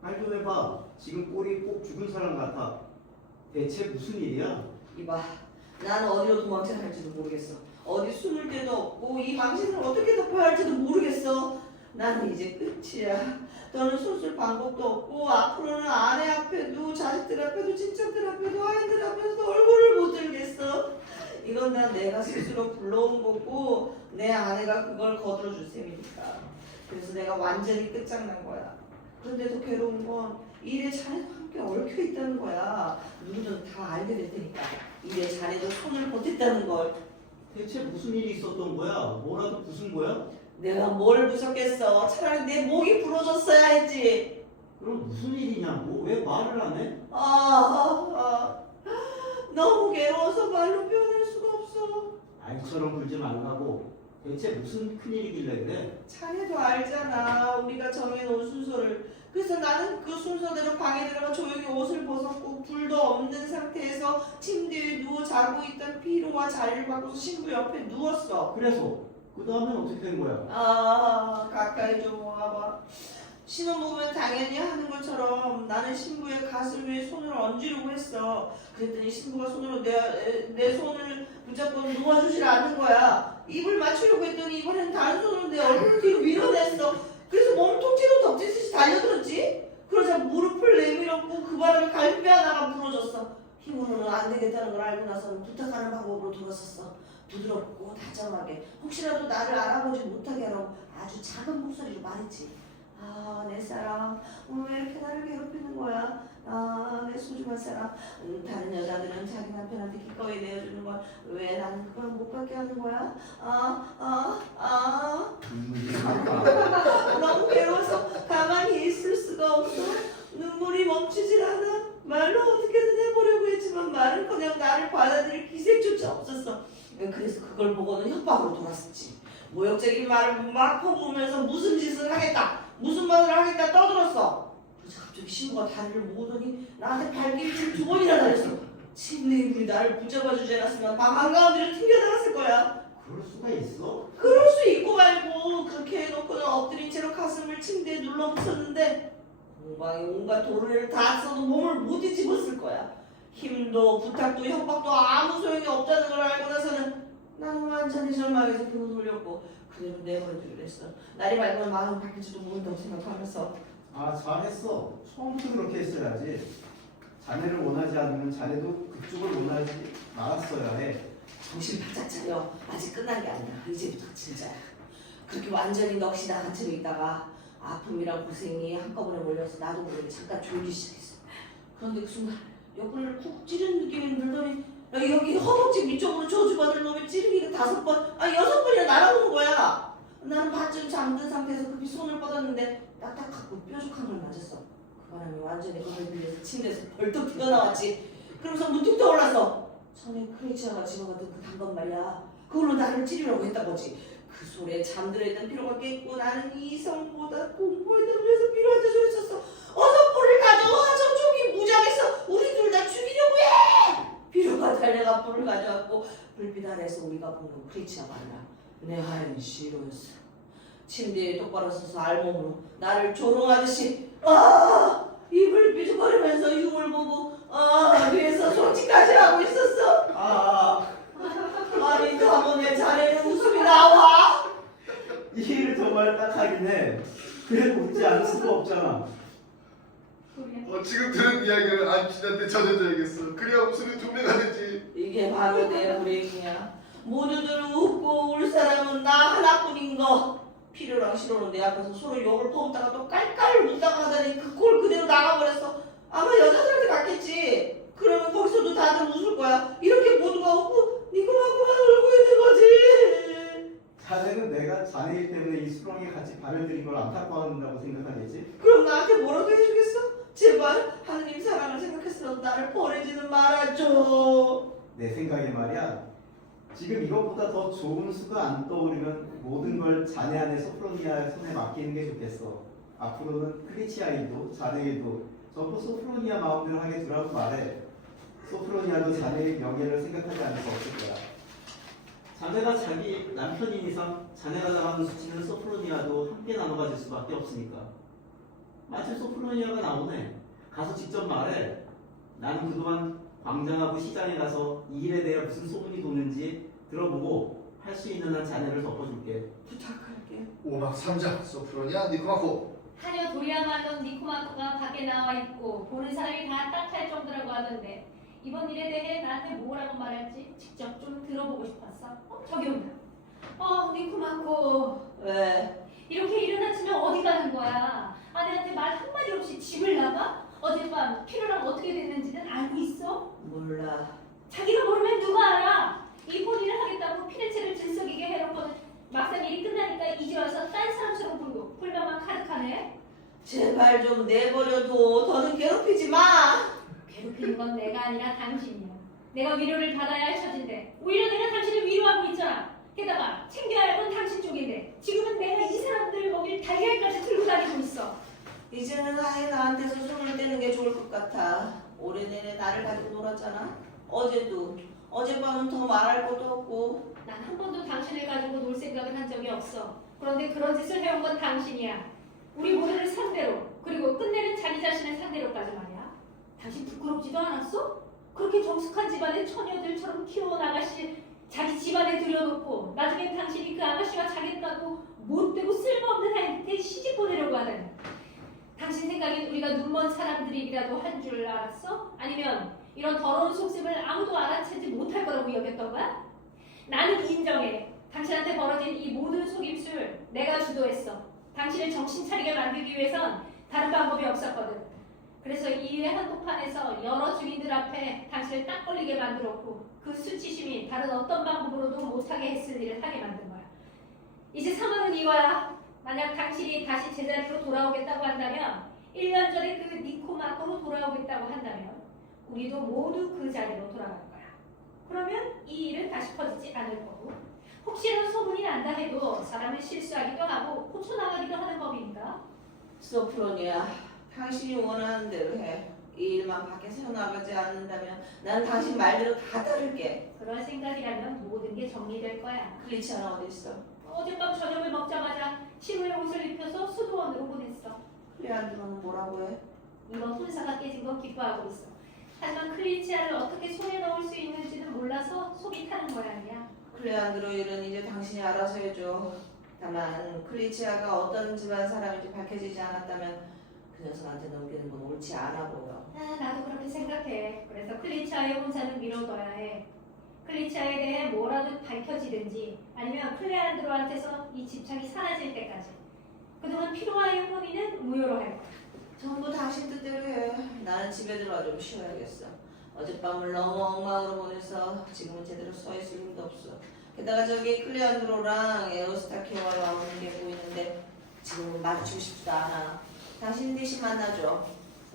말 좀 해봐. 지금 꼴이 꼭 죽은 사람 같아. 대체 무슨 일이야? 이봐, 나는 어디로 도망쳐야 할지도 모르겠어. 어디 숨을 데도 없고 이 당신을 어떻게 덮어야 할지도 모르겠어. 나는 이제 끝이야. 더는 손쓸 방법도 없고 앞으로는 아내 앞에도 자식들 앞에도 친척들 앞에도 아이들 앞에서도 얼굴을 못 들겠어. 이건 난 내가 스스로 불러온 거고 내 아내가 그걸 거들어줄 셈이니까. 그래서 내가 완전히 끝장난 거야. 그런데 더 괴로운 건 일에 자네도 함께 얽혀 있다는 거야. 누구든 다 알게 될 테니까. 일에 자네도 손을 보탰다는 걸. 대체 무슨 일이 있었던 거야? 뭐라도 부순 거야? 내가 뭘 부쉈겠어. 차라리 내 목이 부러졌어야 했지. 그럼 무슨 일이냐고? 왜 말을 안 해? 너무 괴로워서 말로 표현할 수가 없어. 알처럼 굴지 말라고. 대체 무슨 큰일이길래 그래? 자네도 알잖아. 우리가 정해놓은 순서를. 그래서 나는 그 순서대로 방에 들어가 조용히 옷을 벗었고 불도 없는 상태에서 침대에 누워 자고 있던 피로와 자리를 바꿔서 신부 옆에 누웠어. 그래서 그 다음엔 어떻게 된 거야? 가까이 좀 와봐. 신혼부부면 당연히 하는 것처럼 나는 신부의 가슴 위에 손을 얹으려고 했어. 그랬더니 신부가 손으로 내 손을 붙잡고 누워주질 않는 거야. 입을 맞추려고 했더니 이번엔 다른 손으로 내 얼굴 뒤로 밀어냈어. 그래서 몸통째로 덮치듯이 달려들었지. 그러자 무릎을 내밀었고 그 바람에 갈비 하나가 부러졌어. 힘으로는 안 되겠다는 걸 알고 나서는 부탁하는 방법으로 돌아섰어. 부드럽고 다정하게 혹시라도 나를 알아보지 못하게 하라고 아주 작은 목소리로 말했지. 내 사랑, 오늘 왜 이렇게 나를 괴롭히는 거야? 내 소중한 사랑. 다른 여자들은 자기 남편한테 기꺼이 내어주는 걸 왜 나는 그걸 못 받게 하는 거야? 눈물이 나. 너무 괴로워서 가만히 있을 수가 없어. 눈물이 멈추질 않아. 말로 어떻게든 해보려고 했지만 말은커녕 나를 받아들일 기색조차 없었어. 그래서 그걸 보고는 협박으로 돌았었지. 모욕적인 말을 막 퍼부으면서 무슨 짓을 하겠다, 무슨 말을 하겠다 떠들었어. 그래서 갑자기 신부가 다리를 모으더니 나한테 발길질 2번이나 날렸어. 침대 이불이 나를 붙잡아주지 않았으면 방 한가운데로 튕겨나갔을 거야. 그럴 수가 있어? 그럴 수 있고 말고. 그렇게 해놓고는 엎드린 채로 가슴을 침대에 눌러붙였는데 공방에 온갖 도를 다 써도 몸을 못 뒤집었을 거야. 힘도 부탁도 협박도 아무 소용이 없다는 걸 알고 나서는 나는 완전히 절망해서 등을 돌렸고 그대로 내버려두기로 했어. 날이 밝으면 마음 바뀔지도 모른다고 생각하면서. 잘했어. 처음부터 그렇게 했어야지. 자네를 원하지 않으면 자네도 그쪽을 원하지 말았어야 해. 정신 바짝 차려. 아직 끝난 게 아니야. 이제부터 진짜야. 그렇게 완전히 넋이 나간 채로 있다가 아픔이랑 고생이 한꺼번에 몰려서 나도 모르게 잠깐 졸기 시작했어. 그런데 그 순간 옆구리를 쿡 찌르는 느낌이 들더니 여기 허벅지 위쪽으로 저주받을 놈의 찌르기가 5번, 6번이나 날아오는 거야. 나는 반쯤 잠든 상태에서 급히 손을 뻗었는데 딱딱하고 뾰족한 걸 맞았어. 그 바람에 완전히 그걸 빌려서 침대에서 벌떡 튀어나왔지. 그러면서 문득 떠올라서 전에 크리치아가 집어갔던 그 단건 말이야. 그걸로 나를 찌르려고 했던 거지. 그 소리에 잠들어 있던 피로가 깼고 나는 이성보다 공포에 들면서 피로한테 소리쳤어. 어서 불을 가져와. 저쪽이 무장해서 우리 둘 다 죽이려고 해. 피로가 달려가 불을 가져왔고 불빛 아래서 우리가 본 건 크리치아가 아니라 내 하얀 시로였어. 침대에 똑바로 서서 알몸으로 나를 조롱하듯이 입을 삐죽거리면서 흉을 보고 뒤에서 손짓까지 하고 있었어. 아니 다음에 자네는 웃음이 나와. 이 일을 정말 딱 하긴 해. 그랬더니 수가 없잖아. 소리야. 지금 들은 이야기를 안친한테 전해줘야겠어. 그래야 웃음이 두 배가 되지. 이게 바로 내 불행이야. 모두들 웃고 울 사람은 나 하나뿐인 거. 필요랑 싫어는 내 앞에서 서로 욕을 퍼붓다가 또 깔깔 웃다가 하다니 그 꼴 그대로 나가버렸어. 아마 여자들한테 갔겠지. 그러면 거기서도 다들 웃을 거야. 이렇게 모두가 웃고 니그마그만 울고 있는 거지. 자네는 내가 자네일 때문에 이 수렁에 같이 발을 들인 걸 안타까워한다고 생각하겠지? 그럼 나한테 뭐라도 해주겠어? 제발 하느님 사랑을 생각해서 나를 보내지는 말아줘. 내 생각에 말이야. 지금 이것보다 더 좋은 수가 안 떠오르면 모든 걸 자네 안에 소프로니아 손에 맡기는 게 좋겠어. 앞으로는 크리치아 일도 자네 일도 전부 소프로니아 마음대로 하게 두라고 말해. 소프로니아도 자네의 명예를 생각하지 않을 수 없을 거야. 자네가 자기 남편인 이상 자네가 나가는 수치는 소프로니아도 함께 나눠 가질 수밖에 없으니까. 마침 소프로니아가 나오네. 가서 직접 말해. 나는 그동안 광장하고 시장에 가서 이 일에 대해 무슨 소문이 도는지 들어보고 할 수 있는 한 자네를 덮어줄게. 부탁할게. 오막 3장 소프로니아 니코마코. 하녀 도리아말론 니코마코가 밖에 나와 있고 보는 사람이 다 딱할 정도라고 하던데 이번 일에 대해 나한테 뭐라고 말할지 직접 좀 들어보고 싶었어. 저기 온다. 니코마코. 왜? 이렇게 일은 아침에 어디 가는 거야? 아내한테 말 한마디 없이 집을 나가? 어젯밤 피로랑 어떻게 됐는지는 알고 있어? 몰라. 자기가 모르면 누가 알아? 이 홀일을 하겠다고 피렌체를 들썩이게 해놓고는 막상 일이 끝나니까 이제 와서 딴 사람처럼 굴고 불만만 가득하네. 제발 좀 내버려둬. 더는 괴롭히지 마. 괴롭히는 건 내가 아니라 당신이야. 내가 위로를 받아야 할 처진데 오히려 내가 당신을 위로하고 있잖아. 게다가 챙겨야 할 건 당신 쪽인데 지금은 내가 이 사람들 먹일 달걀까지 들고 다니고 있어. 이제는 아예 나한테서 손을 떼는 게 좋을 것 같아. 올해 내내 나를 가지고 놀았잖아. 어제도. 어젯밤은 더 말할 것도 없고. 난 한 번도 당신을 가지고 놀 생각은 한 적이 없어. 그런데 그런 짓을 해온 건 당신이야. 우리 모두를 상대로 그리고 끝내는 자기 자신을 상대로까지 말이야. 당신 부끄럽지도 않았어? 그렇게 정숙한 집안의 처녀들처럼 키워온 아가씨 자기 집안에 들여놓고 나중에 당신이 그 아가씨와 자겠다고 못되고 쓸모없는 아이한테 시집 보내려고 하다니. 당신 생각엔 우리가 눈먼 사람들이라도 한 줄 알았어? 아니면 이런 더러운 속셈을 아무도 알아채지 못할 거라고 여겼던 거야? 나는 인정해. 당신한테 벌어진 이 모든 속임수를 내가 주도했어. 당신을 정신 차리게 만들기 위해선 다른 방법이 없었거든. 그래서 이 일의 한복판에서 여러 주인들 앞에 당신을 딱 걸리게 만들었고 그 수치심이 다른 어떤 방법으로도 못하게 했을 일을 하게 만든 거야. 이제 상황은 이거야. 만약 당신이 다시 제자리로 돌아오겠다고 한다면 1년 전에 그 니코마코로 돌아오겠다고 한다면 우리도 모두 그 자리로 돌아갈 거야. 그러면 이 일은 다시 퍼지지 않을 거고 혹시라도 소문이 난다 해도 사람은 실수하기도 하고 고쳐나가기도 하는 법이니까. 소프로니아, 당신이 원하는 대로 해. 이 일만 밖에 새어나가지 않는다면 난 당신 말대로 다 따를게. 그럴 생각이라면 모든 게 정리될 거야. 크리치아는 어디 있어? 어젯밤 저녁을 먹자마자 신우의 옷을 입혀서 수도원으로 보냈어. 클레안드로는 뭐라고 해? 이번 혼사가 깨진 건 기뻐하고 있어. 하지만 클리치아를 어떻게 손에 넣을 수 있는지는 몰라서 속이 타는 모양이야. 클레안드로 일은 이제 당신이 알아서 해줘. 다만 클리치아가 어떤 집안 사람인지 밝혀지지 않았다면 그 녀석한테 넘기는 건 옳지 않아 보여. 나도 그렇게 생각해. 그래서 클리치아의 혼사는 미뤄둬야 해. 클리치아에 대해 뭐라도 밝혀지든지 아니면 클레안드로한테서 이 집착이 사라질 때까지 그동안 피로와의 혼인은 무효로 할 거야. 전부 당신 뜻대로 해. 나는 집에 들어와 좀 쉬어야겠어. 어젯밤을 너무 엉망으로 보내서 지금은 제대로 서있을 힘도 없어. 게다가 저기 클레안드로랑 에오스타키오가 나오는 게 보이는데 지금은 마주치고 싶지도 않아. 당신 대신 만나줘.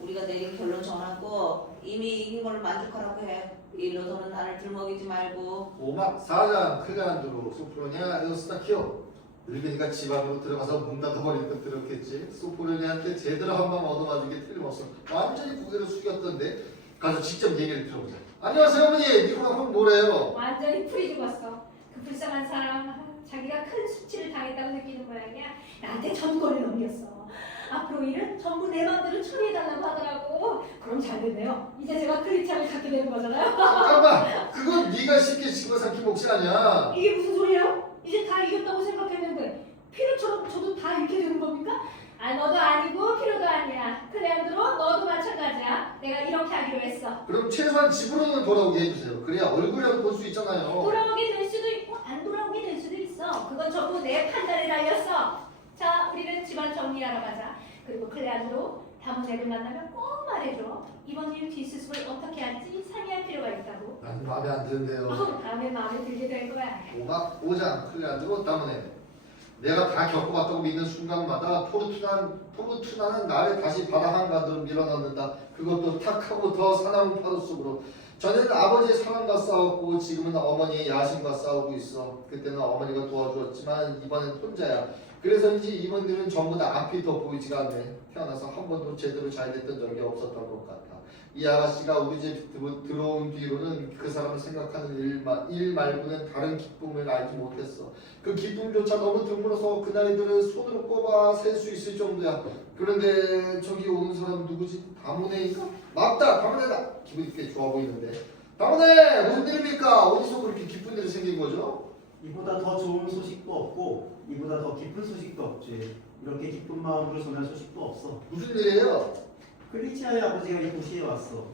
우리가 내린 결론 정하고 이미 이긴 걸로 만족하라고 해. 일로 더는 나를 들먹이지 말고. 오막 4장 클레안드로 소프로니아 에오스타키오. 늙은이가 집 안으로 들어가서 문 닫아버릴 것 들었겠지. 소프로니아한테 제대로 한 방 얻어맞은 게 틀림없어. 완전히 고개를 숙였던데. 가서 직접 얘기를 들어보자. 안녕하세요 어머니. 니코마코는 뭐래요? 완전히 풀이 죽었어. 그 불쌍한 사람 자기가 큰 수치를 당했다고 느끼는 모양이야. 나한테 전권을 넘겼어. 앞으로 일은 전부 내 맘대로 처리해달라고 하더라고. 그럼 잘 됐네요. 이제 제가 클리치아를 갖게 되는 거잖아요. 잠깐만. 그건 네가 쉽게 집어삼킨 몫이 아니야. 이게 무슨 소리예요? 이제 다 이겼다고 생각했는데 피로처럼 저도 다 잃게 되는 겁니까? 아 너도 아니고 필요도 아니야. 클레안드로 너도 마찬가지야. 내가 이렇게 하기로 했어. 그럼 최소한 집으로는 돌아오게 해주세요. 그래야 얼굴이라도 볼 수 있잖아요. 돌아오게 될 수도 있고 안 돌아오게 될 수도 있어. 그건 전부 내 판단에 달렸어. 자, 우리는 집안 정리하러 가자. 그리고 클레안드로 다문애를 만나면 꼭 말해줘. 이번 일 뒷수습을 어떻게 할지 상의할 필요가 있다고. 난 마음에 안 드는데요. 다음에 마음에 들게 될 거야. 오막 오장 클레안드로 때문에 내가 다 겪어봤다고 믿는 순간마다 포르투나는 나를 다시 바다 한가운데로 밀어넣는다. 그것도 탁하고 더 사나운 파도 속으로. 전에는 아버지의 사랑과 싸웠고 지금은 어머니의 야심과 싸우고 있어. 그때는 어머니가 도와주었지만 이번엔 혼자야. 그래서인지 이번 일은 전부 다 앞이 더 보이지가 않네. 태어나서 한 번도 제대로 잘 됐던 적이 없었던 것 같아. 이 아가씨가 우리 집 들어온 뒤로는 그 사람을 생각하는 일 말고는 다른 기쁨을 알지 못했어. 그 기쁨조차 너무 드물어서 그날들은 손으로 꼽아 셀 수 있을 정도야. 그런데 저기 오는 사람 누구지? 다문애인가? 맞다! 다문애다! 기분이 꽤 좋아 보이는데. 다문애! 무슨 일입니까? 어디서 그렇게 기쁜 일이 생긴 거죠? 이보다 더 좋은 소식도 없고 이보다 더 기쁜 소식도 없지. 이렇게 기쁜 마음으로 전할 소식도 없어. 무슨 일이에요? 클리치아의 아버지가 이 도시에 왔어.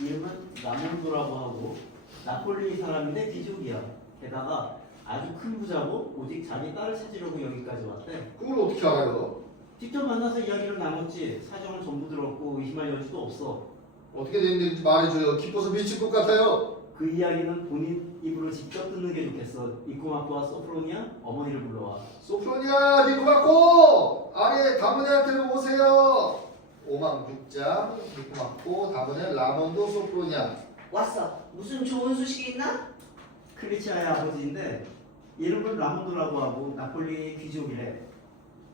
이름은 라몬도라고 하고 나폴리 사람인데 귀족이야. 게다가 아주 큰 부자고 오직 자기 딸을 찾으려고 여기까지 왔대. 그걸 어떻게 알아요? 직접 만나서 이야기를 나눴지. 사정을 전부 들었고 의심할 여지도 없어. 어떻게 된 일인지 말해줘요. 기뻐서 미칠 것 같아요. 그 이야기는 본인 입으로 직접 듣는 게 좋겠어. 니코마코와 소프로니아 어머니를 불러와. 소프로니아 니코마코! 아래 다문애한테로 오세요. 오망 육장 니코마코 다문애 라몬도 소프로니아. 왔어. 무슨 좋은 소식이 있나? 클리치아의 아버지인데 이름은 라몬도라고 하고 나폴리 귀족이래.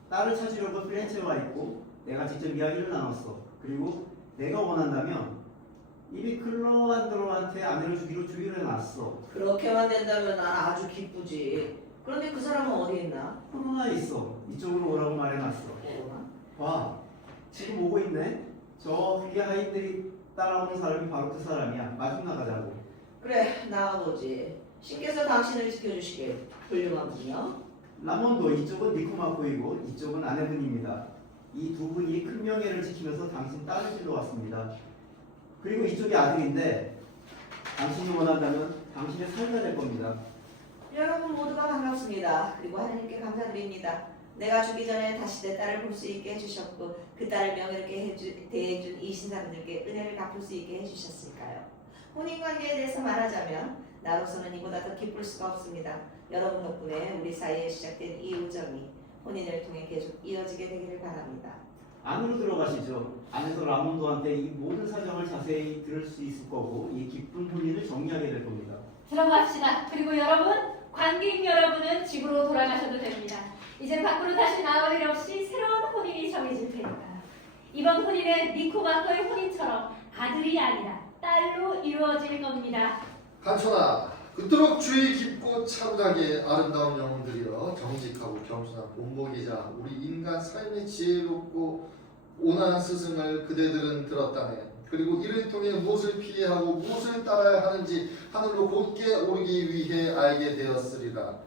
딸을 찾으려고 피렌체에 와 있고 내가 직접 이야기를 나눴어. 그리고 내가 원한다면 이미 클로안드로한테 아내를 주기로 해놨어. 그렇게만 된다면 난 아주 기쁘지. 그런데 그 사람은 어디 있나? 코로나에 있어. 이쪽으로 오라고 말해놨어. 와, 지금 오고 있네. 저 휘게 하인들이 따라오는 사람이 바로 그 사람이야. 마중 나가자고. 그래, 나가보지. 신께서 당신을 지켜주시길. 훌륭하군요. 라몬도 이쪽은 니코마코이고 이쪽은 아내분입니다. 이 두 분이 큰 명예를 지키면서 당신 딸을 길러왔습니다. 그리고 이쪽이 아들인데 당신이 원한다면 당신의 삶이 될 겁니다. 여러분 모두가 반갑습니다. 그리고 하나님께 감사드립니다. 내가 죽기 전에 다시 내 딸을 볼 수 있게 해주셨고 그 딸을 명예롭게 대해준 이 신사분들께 은혜를 갚을 수 있게 해주셨을까요? 혼인관계에 대해서 말하자면 나로서는 이보다 더 기쁠 수가 없습니다. 여러분 덕분에 우리 사이에 시작된 이 우정이 혼인을 통해 계속 이어지게 되기를 바랍니다. 안으로 들어가시죠. 안에서 라몬도한테 이 모든 사정을 자세히 들을 수 있을 거고 이 기쁜 혼인을 정리하게 될 겁니다. 들어갑시다. 그리고 여러분, 관객 여러분은 집으로 돌아가셔도 됩니다. 이제 밖으로 다시 나올 일 없이 새로운 혼인이 정해질 테니까. 이번 혼인은 니코마코의 혼인처럼 아들이 아니라 딸로 이루어질 겁니다. 간천아, 그토록 주의 깊고 차분하게 아름다운 영혼들이여 정직하고 겸손한 본보기자 우리 인간 삶의 지혜롭고 온화한 스승을 그대들은 들었다네. 그리고 이를 통해 무엇을 피해하고 무엇을 따라야 하는지 하늘로 곧게 오르기 위해 알게 되었으리라.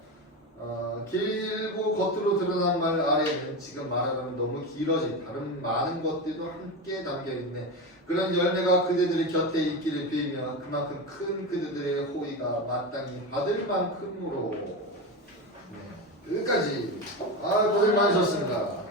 길고 겉으로 드러난 말 아래에는 지금 말하자면 너무 길어진 다른 많은 것들도 함께 담겨있네. 그런 열매가 그대들의 곁에 있기를 빌며 그만큼 큰 그대들의 호의가 마땅히 받을 만큼으로. 네, 끝까지 고생 많으셨습니다.